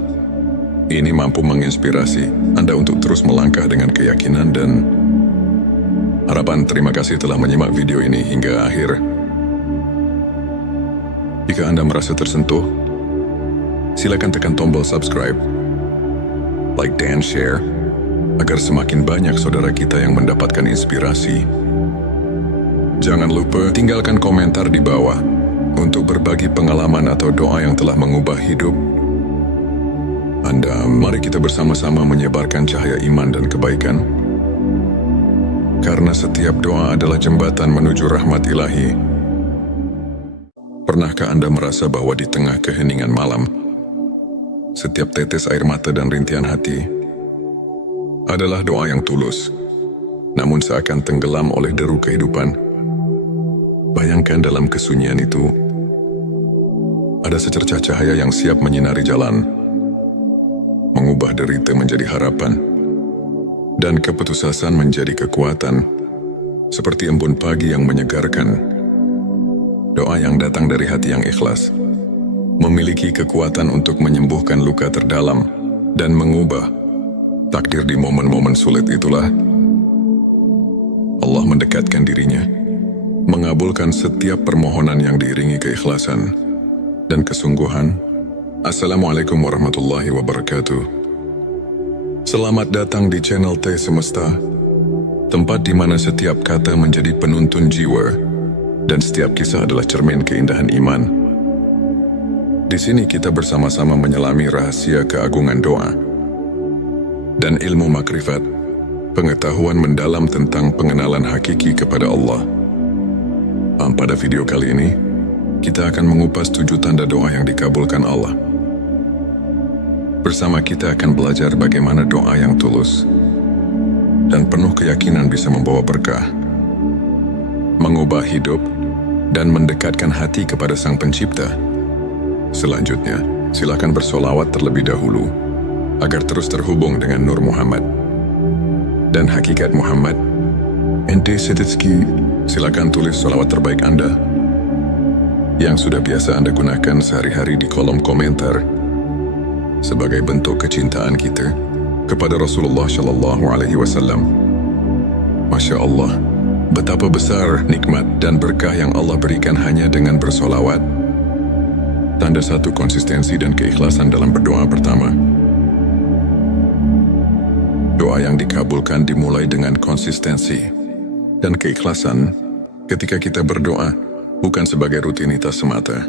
ini mampu menginspirasi Anda untuk terus melangkah dengan keyakinan dan harapan. Terima kasih telah menyimak video ini hingga akhir. Jika Anda merasa tersentuh, silakan tekan tombol subscribe, like dan share, agar semakin banyak saudara kita yang mendapatkan inspirasi. Jangan lupa tinggalkan komentar di bawah untuk berbagi pengalaman atau doa yang telah mengubah hidup Anda. Mari kita bersama-sama menyebarkan cahaya iman dan kebaikan, karena setiap doa adalah jembatan menuju rahmat ilahi. Pernahkah Anda merasa bahwa di tengah keheningan malam, setiap tetes air mata dan rintihan hati adalah doa yang tulus, namun seakan tenggelam oleh deru kehidupan? Bayangkan dalam kesunyian itu, ada secercah cahaya yang siap menyinari jalan, mengubah derita menjadi harapan, dan keputusasaan menjadi kekuatan, seperti embun pagi yang menyegarkan. Doa yang datang dari hati yang ikhlas memiliki kekuatan untuk menyembuhkan luka terdalam dan mengubah takdir. Di momen-momen sulit itulah Allah mendekatkan dirinya, mengabulkan setiap permohonan yang diiringi keikhlasan dan kesungguhan. Assalamualaikum warahmatullahi wabarakatuh. Selamat datang di channel T Semesta, tempat di mana setiap kata menjadi penuntun jiwa dan setiap kisah adalah cermin keindahan iman. Di sini kita bersama-sama menyelami rahasia keagungan doa dan ilmu makrifat, pengetahuan mendalam tentang pengenalan hakiki kepada Allah. Pada video kali ini, kita akan mengupas 7 tanda doa yang dikabulkan Allah. Bersama kita akan belajar bagaimana doa yang tulus dan penuh keyakinan bisa membawa berkah, mengubah hidup, dan mendekatkan hati kepada Sang Pencipta. Selanjutnya, silakan bersolawat terlebih dahulu agar terus terhubung dengan Nur Muhammad dan hakikat Muhammad Ente Setitski, silakan tulis salawat terbaik Anda yang sudah biasa Anda gunakan sehari-hari di kolom komentar sebagai bentuk kecintaan kita kepada Rasulullah Shallallahu Alaihi Wasallam. Masya Allah, betapa besar nikmat dan berkah yang Allah berikan hanya dengan bersolawat. Tanda satu konsistensi dan keikhlasan dalam berdoa pertama. Doa yang dikabulkan dimulai dengan konsistensi dan keikhlasan ketika kita berdoa bukan sebagai rutinitas semata,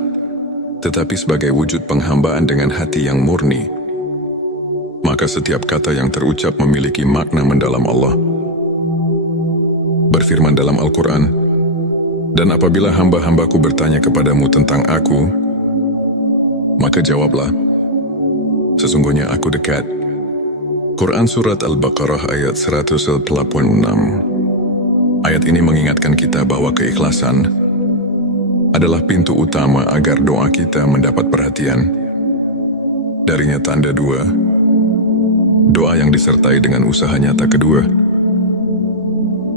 tetapi sebagai wujud penghambaan dengan hati yang murni. Maka setiap kata yang terucap memiliki makna mendalam. Allah berfirman dalam Al-Quran, "Dan apabila hamba-hambaku bertanya kepadamu tentang aku, maka jawablah, sesungguhnya aku dekat." Quran Surat Al-Baqarah ayat 186. Ayat ini mengingatkan kita bahwa keikhlasan adalah pintu utama agar doa kita mendapat perhatian. Darinya tanda dua, doa yang disertai dengan usaha nyata kedua.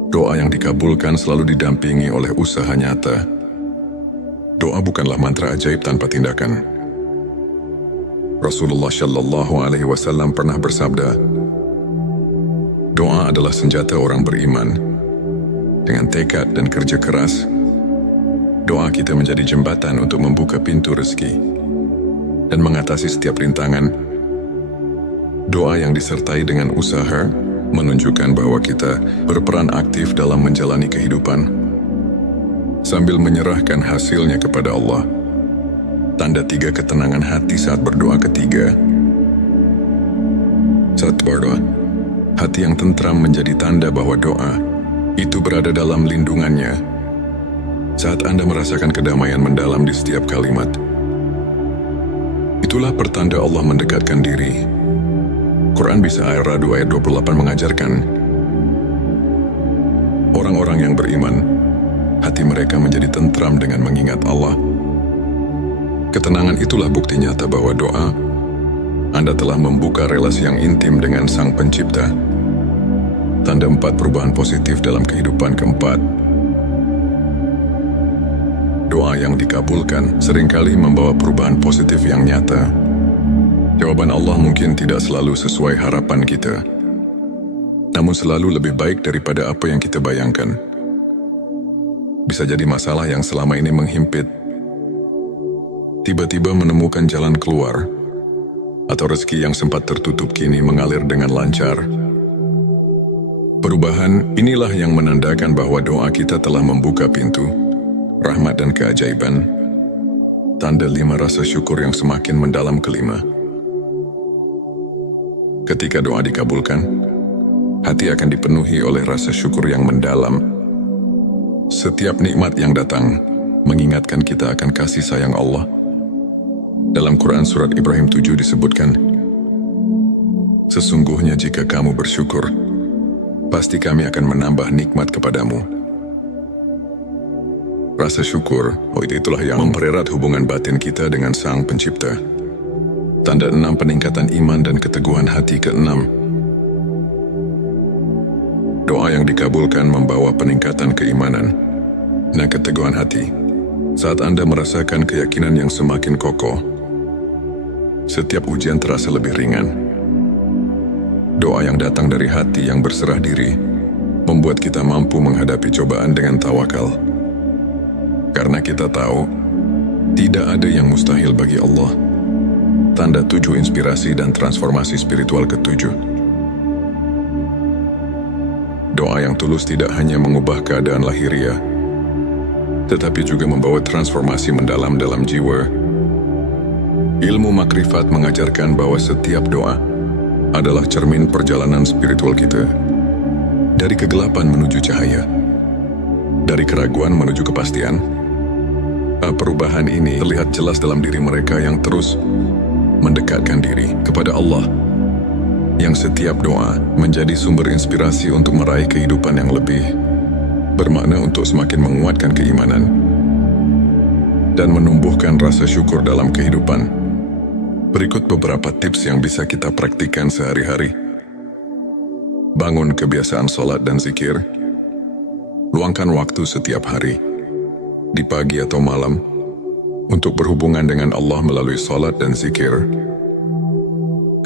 Doa yang dikabulkan selalu didampingi oleh usaha nyata. Doa bukanlah mantra ajaib tanpa tindakan. Rasulullah Shallallahu Alaihi Wasallam pernah bersabda, doa adalah senjata orang beriman. Dengan tekad dan kerja keras, doa kita menjadi jembatan untuk membuka pintu rezeki dan mengatasi setiap rintangan. Doa yang disertai dengan usaha menunjukkan bahwa kita berperan aktif dalam menjalani kehidupan sambil menyerahkan hasilnya kepada Allah. Tanda tiga ketenangan hati saat berdoa ketiga. Saat berdoa, hati yang tentram menjadi tanda bahwa doa itu berada dalam lindungannya. Saat Anda merasakan kedamaian mendalam di setiap kalimat, itulah pertanda Allah mendekatkan diri. Quran Bisa Ar-Ra'd ayat 28 mengajarkan, orang-orang yang beriman, hati mereka menjadi tentram dengan mengingat Allah. Ketenangan itulah bukti nyata bahwa doa Anda telah membuka relasi yang intim dengan Sang Pencipta. Tanda 4 perubahan positif dalam kehidupan. Keempat, doa yang dikabulkan seringkali membawa perubahan positif yang nyata. Jawaban Allah mungkin tidak selalu sesuai harapan kita, namun selalu lebih baik daripada apa yang kita bayangkan. Bisa jadi masalah yang selama ini menghimpit tiba-tiba menemukan jalan keluar, atau rezeki yang sempat tertutup kini mengalir dengan lancar. Perubahan inilah yang menandakan bahwa doa kita telah membuka pintu rahmat dan keajaiban. Tanda 5 rasa syukur yang semakin mendalam. Kelima, ketika doa dikabulkan, hati akan dipenuhi oleh rasa syukur yang mendalam. Setiap nikmat yang datang mengingatkan kita akan kasih sayang Allah. Dalam Quran Surat Ibrahim 7 disebutkan, sesungguhnya jika kamu bersyukur, pasti kami akan menambah nikmat kepadamu. Rasa syukur, itulah yang mempererat hubungan batin kita dengan Sang Pencipta. Tanda 6 peningkatan iman dan keteguhan hati. Keenam, doa yang dikabulkan membawa peningkatan keimanan dan keteguhan hati. Saat Anda merasakan keyakinan yang semakin kokoh, setiap ujian terasa lebih ringan. Doa yang datang dari hati yang berserah diri membuat kita mampu menghadapi cobaan dengan tawakal. Karena kita tahu, tidak ada yang mustahil bagi Allah. Tanda 7 inspirasi dan transformasi spiritual. Ketujuh, doa yang tulus tidak hanya mengubah keadaan lahiriah, tetapi juga membawa transformasi mendalam dalam jiwa. Ilmu makrifat mengajarkan bahwa setiap doa adalah cermin perjalanan spiritual kita. Dari kegelapan menuju cahaya, dari keraguan menuju kepastian. Perubahan ini terlihat jelas dalam diri mereka yang terus mendekatkan diri kepada Allah, yang setiap doa menjadi sumber inspirasi untuk meraih kehidupan yang lebih bermakna, untuk semakin menguatkan keimanan dan menumbuhkan rasa syukur dalam kehidupan. Berikut beberapa tips yang bisa kita praktikkan sehari-hari. Bangun kebiasaan sholat dan zikir. Luangkan waktu setiap hari, di pagi atau malam, untuk berhubungan dengan Allah melalui salat dan zikir.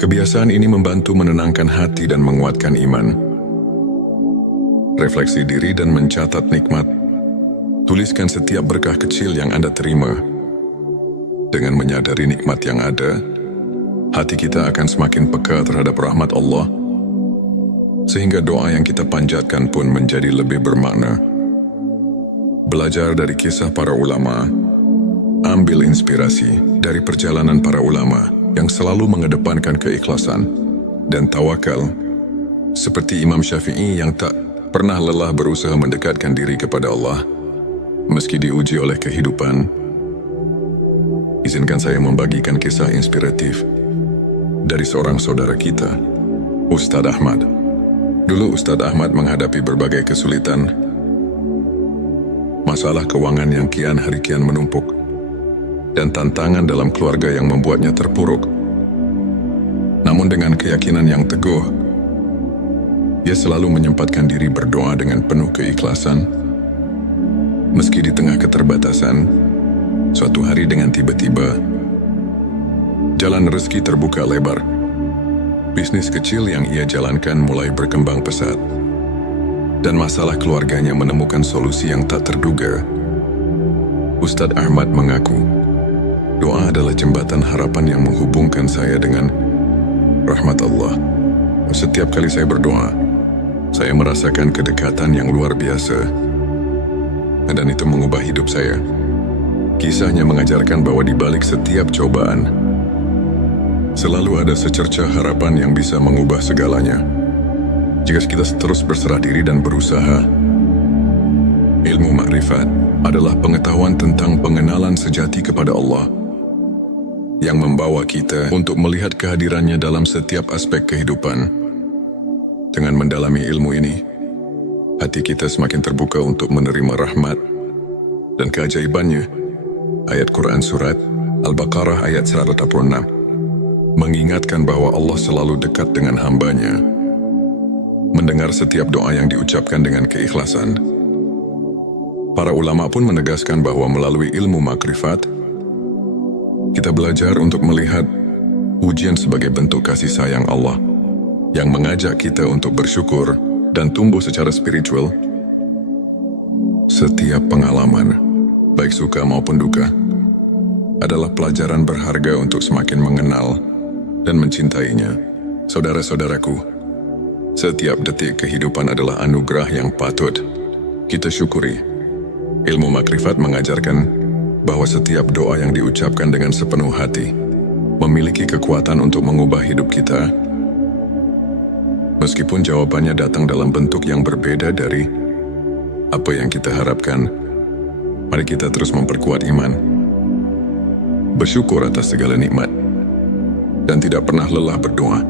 Kebiasaan ini membantu menenangkan hati dan menguatkan iman. Refleksi diri dan mencatat nikmat. Tuliskan setiap berkah kecil yang Anda terima. Dengan menyadari nikmat yang ada, hati kita akan semakin peka terhadap rahmat Allah, sehingga doa yang kita panjatkan pun menjadi lebih bermakna. Belajar dari kisah para ulama, ambil inspirasi dari perjalanan para ulama yang selalu mengedepankan keikhlasan dan tawakal, seperti Imam Syafi'i yang tak pernah lelah berusaha mendekatkan diri kepada Allah, meski diuji oleh kehidupan. Izinkan saya membagikan kisah inspiratif dari seorang saudara kita, Ustadz Ahmad. Dulu Ustadz Ahmad menghadapi berbagai kesulitan, masalah keuangan yang kian hari kian menumpuk, dan tantangan dalam keluarga yang membuatnya terpuruk. Namun dengan keyakinan yang teguh, ia selalu menyempatkan diri berdoa dengan penuh keikhlasan. Meski di tengah keterbatasan, suatu hari dengan tiba-tiba, jalan rezeki terbuka lebar. Bisnis kecil yang ia jalankan mulai berkembang pesat, dan masalah keluarganya menemukan solusi yang tak terduga. Ustadz Ahmad mengaku, doa adalah jembatan harapan yang menghubungkan saya dengan rahmat Allah. Setiap kali saya berdoa, saya merasakan kedekatan yang luar biasa, dan itu mengubah hidup saya. Kisahnya mengajarkan bahwa di balik setiap cobaan, selalu ada secercah harapan yang bisa mengubah segalanya. Jika kita terus berserah diri dan berusaha. Ilmu makrifat adalah pengetahuan tentang pengenalan sejati kepada Allah, yang membawa kita untuk melihat kehadirannya dalam setiap aspek kehidupan. Dengan mendalami ilmu ini, hati kita semakin terbuka untuk menerima rahmat dan keajaibannya. Ayat Quran Surat Al-Baqarah ayat 186 mengingatkan bahwa Allah selalu dekat dengan hambanya, mendengar setiap doa yang diucapkan dengan keikhlasan. Para ulama pun menegaskan bahwa melalui ilmu makrifat, kita belajar untuk melihat ujian sebagai bentuk kasih sayang Allah, yang mengajak kita untuk bersyukur dan tumbuh secara spiritual. Setiap pengalaman, baik suka maupun duka, adalah pelajaran berharga untuk semakin mengenal dan mencintainya. Saudara-saudaraku, setiap detik kehidupan adalah anugerah yang patut kita syukuri. Ilmu makrifat mengajarkan bahwa setiap doa yang diucapkan dengan sepenuh hati memiliki kekuatan untuk mengubah hidup kita. Meskipun jawabannya datang dalam bentuk yang berbeda dari apa yang kita harapkan, mari kita terus memperkuat iman, bersyukur atas segala nikmat, dan tidak pernah lelah berdoa.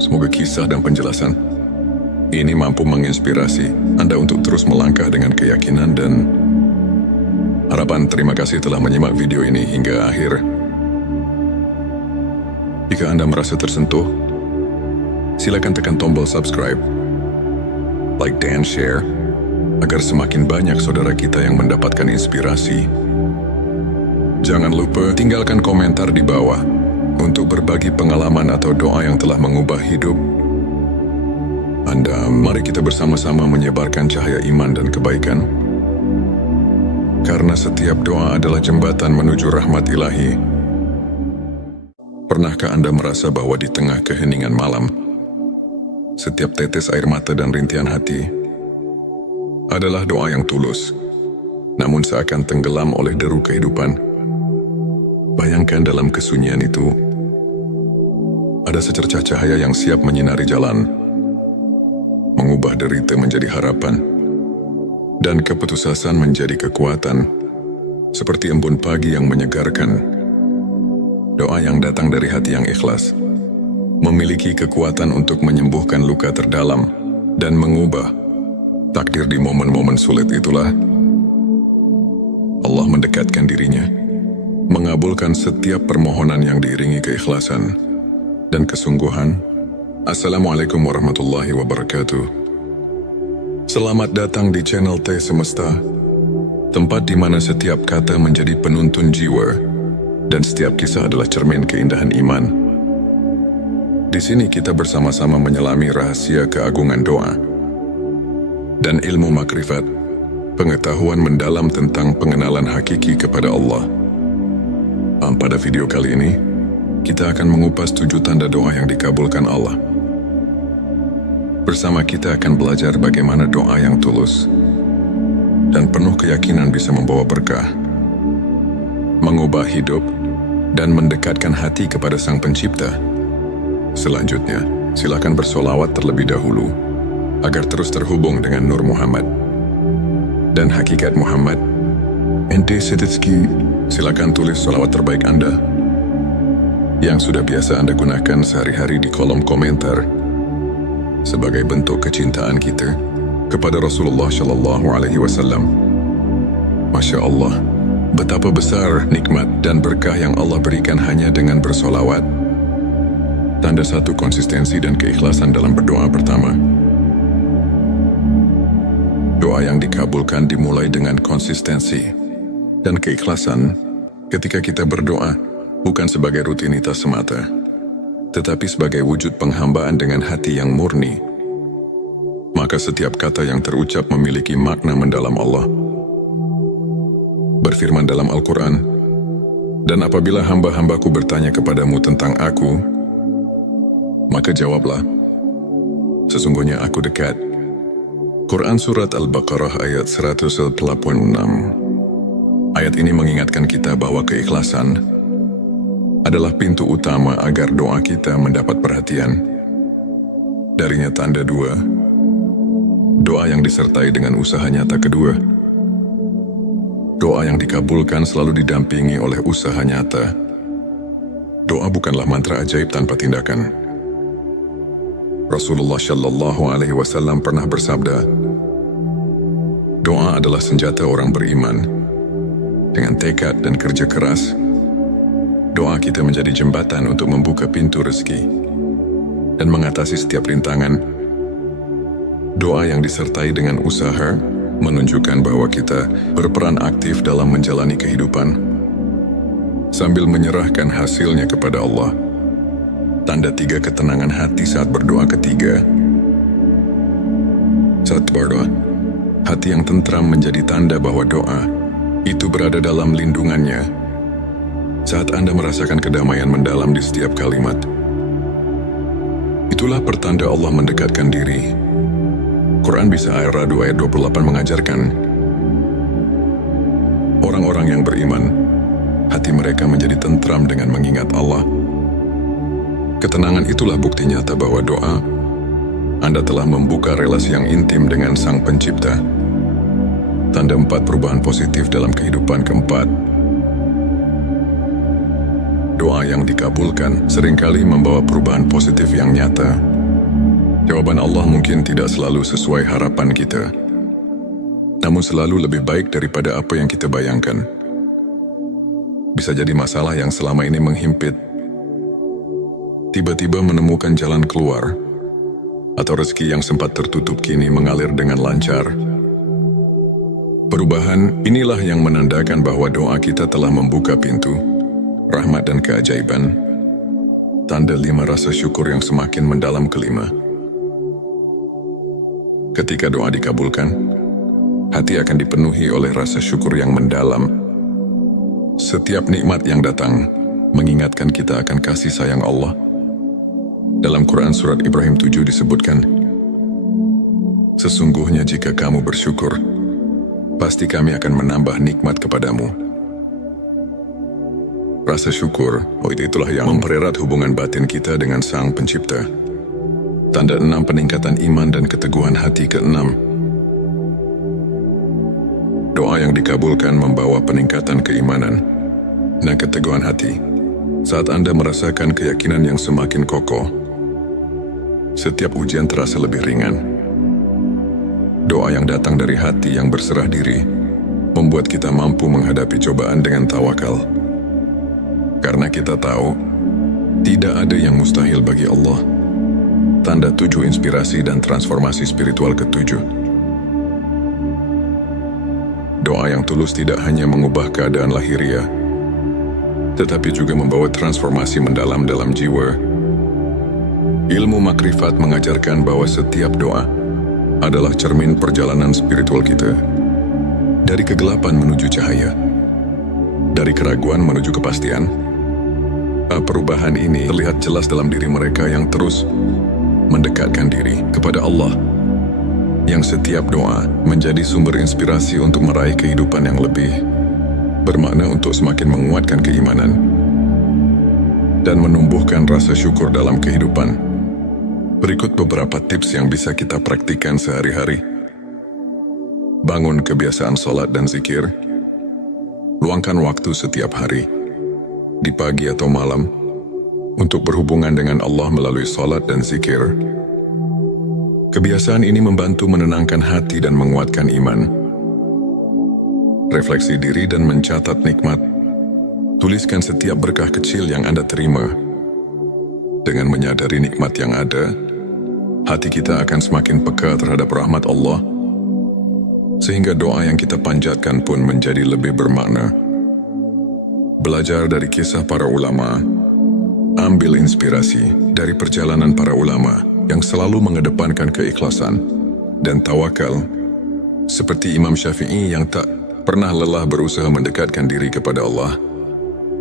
Semoga kisah dan penjelasan ini mampu menginspirasi Anda untuk terus melangkah dengan keyakinan dan harapan. Terima kasih telah menyimak video ini hingga akhir. Jika Anda merasa tersentuh, silakan tekan tombol subscribe, like dan share, agar semakin banyak saudara kita yang mendapatkan inspirasi. Jangan lupa tinggalkan komentar di bawah untuk berbagi pengalaman atau doa yang telah mengubah hidup Anda. Mari kita bersama-sama menyebarkan cahaya iman dan kebaikan, karena setiap doa adalah jembatan menuju rahmat ilahi. Pernahkah Anda merasa bahwa di tengah keheningan malam, setiap tetes air mata dan rintihan hati adalah doa yang tulus, namun seakan tenggelam oleh deru kehidupan? Bayangkan dalam kesunyian itu, ada secercah cahaya yang siap menyinari jalan, mengubah derita menjadi harapan, dan keputusasaan menjadi kekuatan, seperti embun pagi yang menyegarkan. Doa yang datang dari hati yang ikhlas memiliki kekuatan untuk menyembuhkan luka terdalam dan mengubah takdir. Di momen-momen sulit itulah Allah mendekatkan dirinya, mengabulkan setiap permohonan yang diiringi keikhlasan dan kesungguhan. Assalamualaikum warahmatullahi wabarakatuh. Selamat datang di channel T Semesta, tempat di mana setiap kata menjadi penuntun jiwa dan setiap kisah adalah cermin keindahan iman. Di sini kita bersama-sama menyelami rahasia keagungan doa dan ilmu makrifat, pengetahuan mendalam tentang pengenalan hakiki kepada Allah. Pada video kali ini, kita akan mengupas 7 tanda doa yang dikabulkan Allah. Bersama kita akan belajar bagaimana doa yang tulus dan penuh keyakinan bisa membawa berkah, mengubah hidup, dan mendekatkan hati kepada Sang Pencipta. Selanjutnya, silakan bersolawat terlebih dahulu agar terus terhubung dengan Nur Muhammad dan hakikat Muhammad. Ente Setitski, silakan tulis solawat terbaik Anda yang sudah biasa Anda gunakan sehari-hari di kolom komentar sebagai bentuk kecintaan kita kepada Rasulullah Shallallahu Alaihi Wasallam. Masya Allah, betapa besar nikmat dan berkah yang Allah berikan hanya dengan bersolawat. Tanda 1, konsistensi dan keikhlasan dalam berdoa. Pertama, doa yang dikabulkan dimulai dengan konsistensi dan keikhlasan. Ketika kita berdoa bukan sebagai rutinitas semata, tetapi sebagai wujud penghambaan dengan hati yang murni, maka setiap kata yang terucap memiliki makna mendalam. Allah berfirman dalam Al-Quran, "Dan apabila hamba-hambaku bertanya kepadamu tentang aku, maka jawablah, sesungguhnya aku dekat." Quran Surat Al-Baqarah ayat 186. Ayat ini mengingatkan kita bahwa keikhlasan adalah pintu utama agar doa kita mendapat perhatian. Darinya tanda 2, doa yang disertai dengan usaha nyata. Kedua, doa yang dikabulkan selalu didampingi oleh usaha nyata. Doa bukanlah mantra ajaib tanpa tindakan. Rasulullah Shallallahu Alaihi Wasallam pernah bersabda, doa adalah senjata orang beriman. Dengan tekad dan kerja keras, doa kita menjadi jembatan untuk membuka pintu rezeki dan mengatasi setiap rintangan. Doa yang disertai dengan usaha menunjukkan bahwa kita berperan aktif dalam menjalani kehidupan sambil menyerahkan hasilnya kepada Allah. Tanda 3, ketenangan hati saat berdoa. Ketiga, saat berdoa, hati yang tentram menjadi tanda bahwa doa itu berada dalam lindungannya. Saat Anda merasakan kedamaian mendalam di setiap kalimat, itulah pertanda Allah mendekatkan diri. Quran Bisa Ar-Ra'd ayat 28 mengajarkan, orang-orang yang beriman, hati mereka menjadi tentram dengan mengingat Allah. Ketenangan itulah bukti nyata bahwa doa Anda telah membuka relasi yang intim dengan Sang Pencipta. Tanda 4, perubahan positif dalam kehidupan. Keempat, doa yang dikabulkan seringkali membawa perubahan positif yang nyata. Jawaban Allah mungkin tidak selalu sesuai harapan kita, namun selalu lebih baik daripada apa yang kita bayangkan. Bisa jadi masalah yang selama ini menghimpit tiba-tiba menemukan jalan keluar, atau rezeki yang sempat tertutup kini mengalir dengan lancar. Perubahan inilah yang menandakan bahwa doa kita telah membuka pintu rahmat dan keajaiban. Tanda 5, rasa syukur yang semakin mendalam. Kelima, ketika doa dikabulkan, hati akan dipenuhi oleh rasa syukur yang mendalam. Setiap nikmat yang datang mengingatkan kita akan kasih sayang Allah. Dalam Quran Surat Ibrahim 7 disebutkan, sesungguhnya jika kamu bersyukur, pasti kami akan menambah nikmat kepadamu. Rasa syukur, itulah yang mempererat hubungan batin kita dengan Sang Pencipta. Tanda 6, peningkatan iman dan keteguhan hati. Keenam, doa yang dikabulkan membawa peningkatan keimanan dan keteguhan hati. Saat Anda merasakan keyakinan yang semakin kokoh, setiap ujian terasa lebih ringan. Doa yang datang dari hati yang berserah diri membuat kita mampu menghadapi cobaan dengan tawakal. Karena kita tahu, tidak ada yang mustahil bagi Allah. Tanda 7, inspirasi dan transformasi spiritual. Ketujuh, doa yang tulus tidak hanya mengubah keadaan lahiriah, tetapi juga membawa transformasi mendalam dalam jiwa. Ilmu makrifat mengajarkan bahwa setiap doa adalah cermin perjalanan spiritual kita. Dari kegelapan menuju cahaya, dari keraguan menuju kepastian. Perubahan ini terlihat jelas dalam diri mereka yang terus mendekatkan diri kepada Allah, yang setiap doa menjadi sumber inspirasi untuk meraih kehidupan yang lebih bermakna, untuk semakin menguatkan keimanan dan menumbuhkan rasa syukur dalam kehidupan. Berikut beberapa tips yang bisa kita praktikkan sehari-hari. Bangun kebiasaan sholat dan zikir. Luangkan waktu setiap hari, di pagi atau malam, untuk berhubungan dengan Allah melalui sholat dan zikir. Kebiasaan ini membantu menenangkan hati dan menguatkan iman. Refleksi diri dan mencatat nikmat. Tuliskan setiap berkah kecil yang Anda terima. Dengan menyadari nikmat yang ada, hati kita akan semakin peka terhadap rahmat Allah, sehingga doa yang kita panjatkan pun menjadi lebih bermakna. Belajar dari kisah para ulama. Ambil inspirasi dari perjalanan para ulama yang selalu mengedepankan keikhlasan dan tawakal, seperti Imam Syafi'i yang tak pernah lelah berusaha mendekatkan diri kepada Allah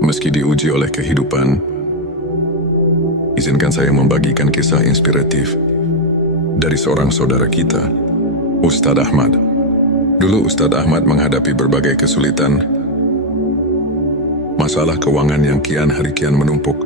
meski diuji oleh kehidupan. Izinkan saya membagikan kisah inspiratif dari seorang saudara kita, Ustadz Ahmad. Dulu Ustadz Ahmad menghadapi berbagai kesulitan, masalah keuangan yang kian hari kian menumpuk,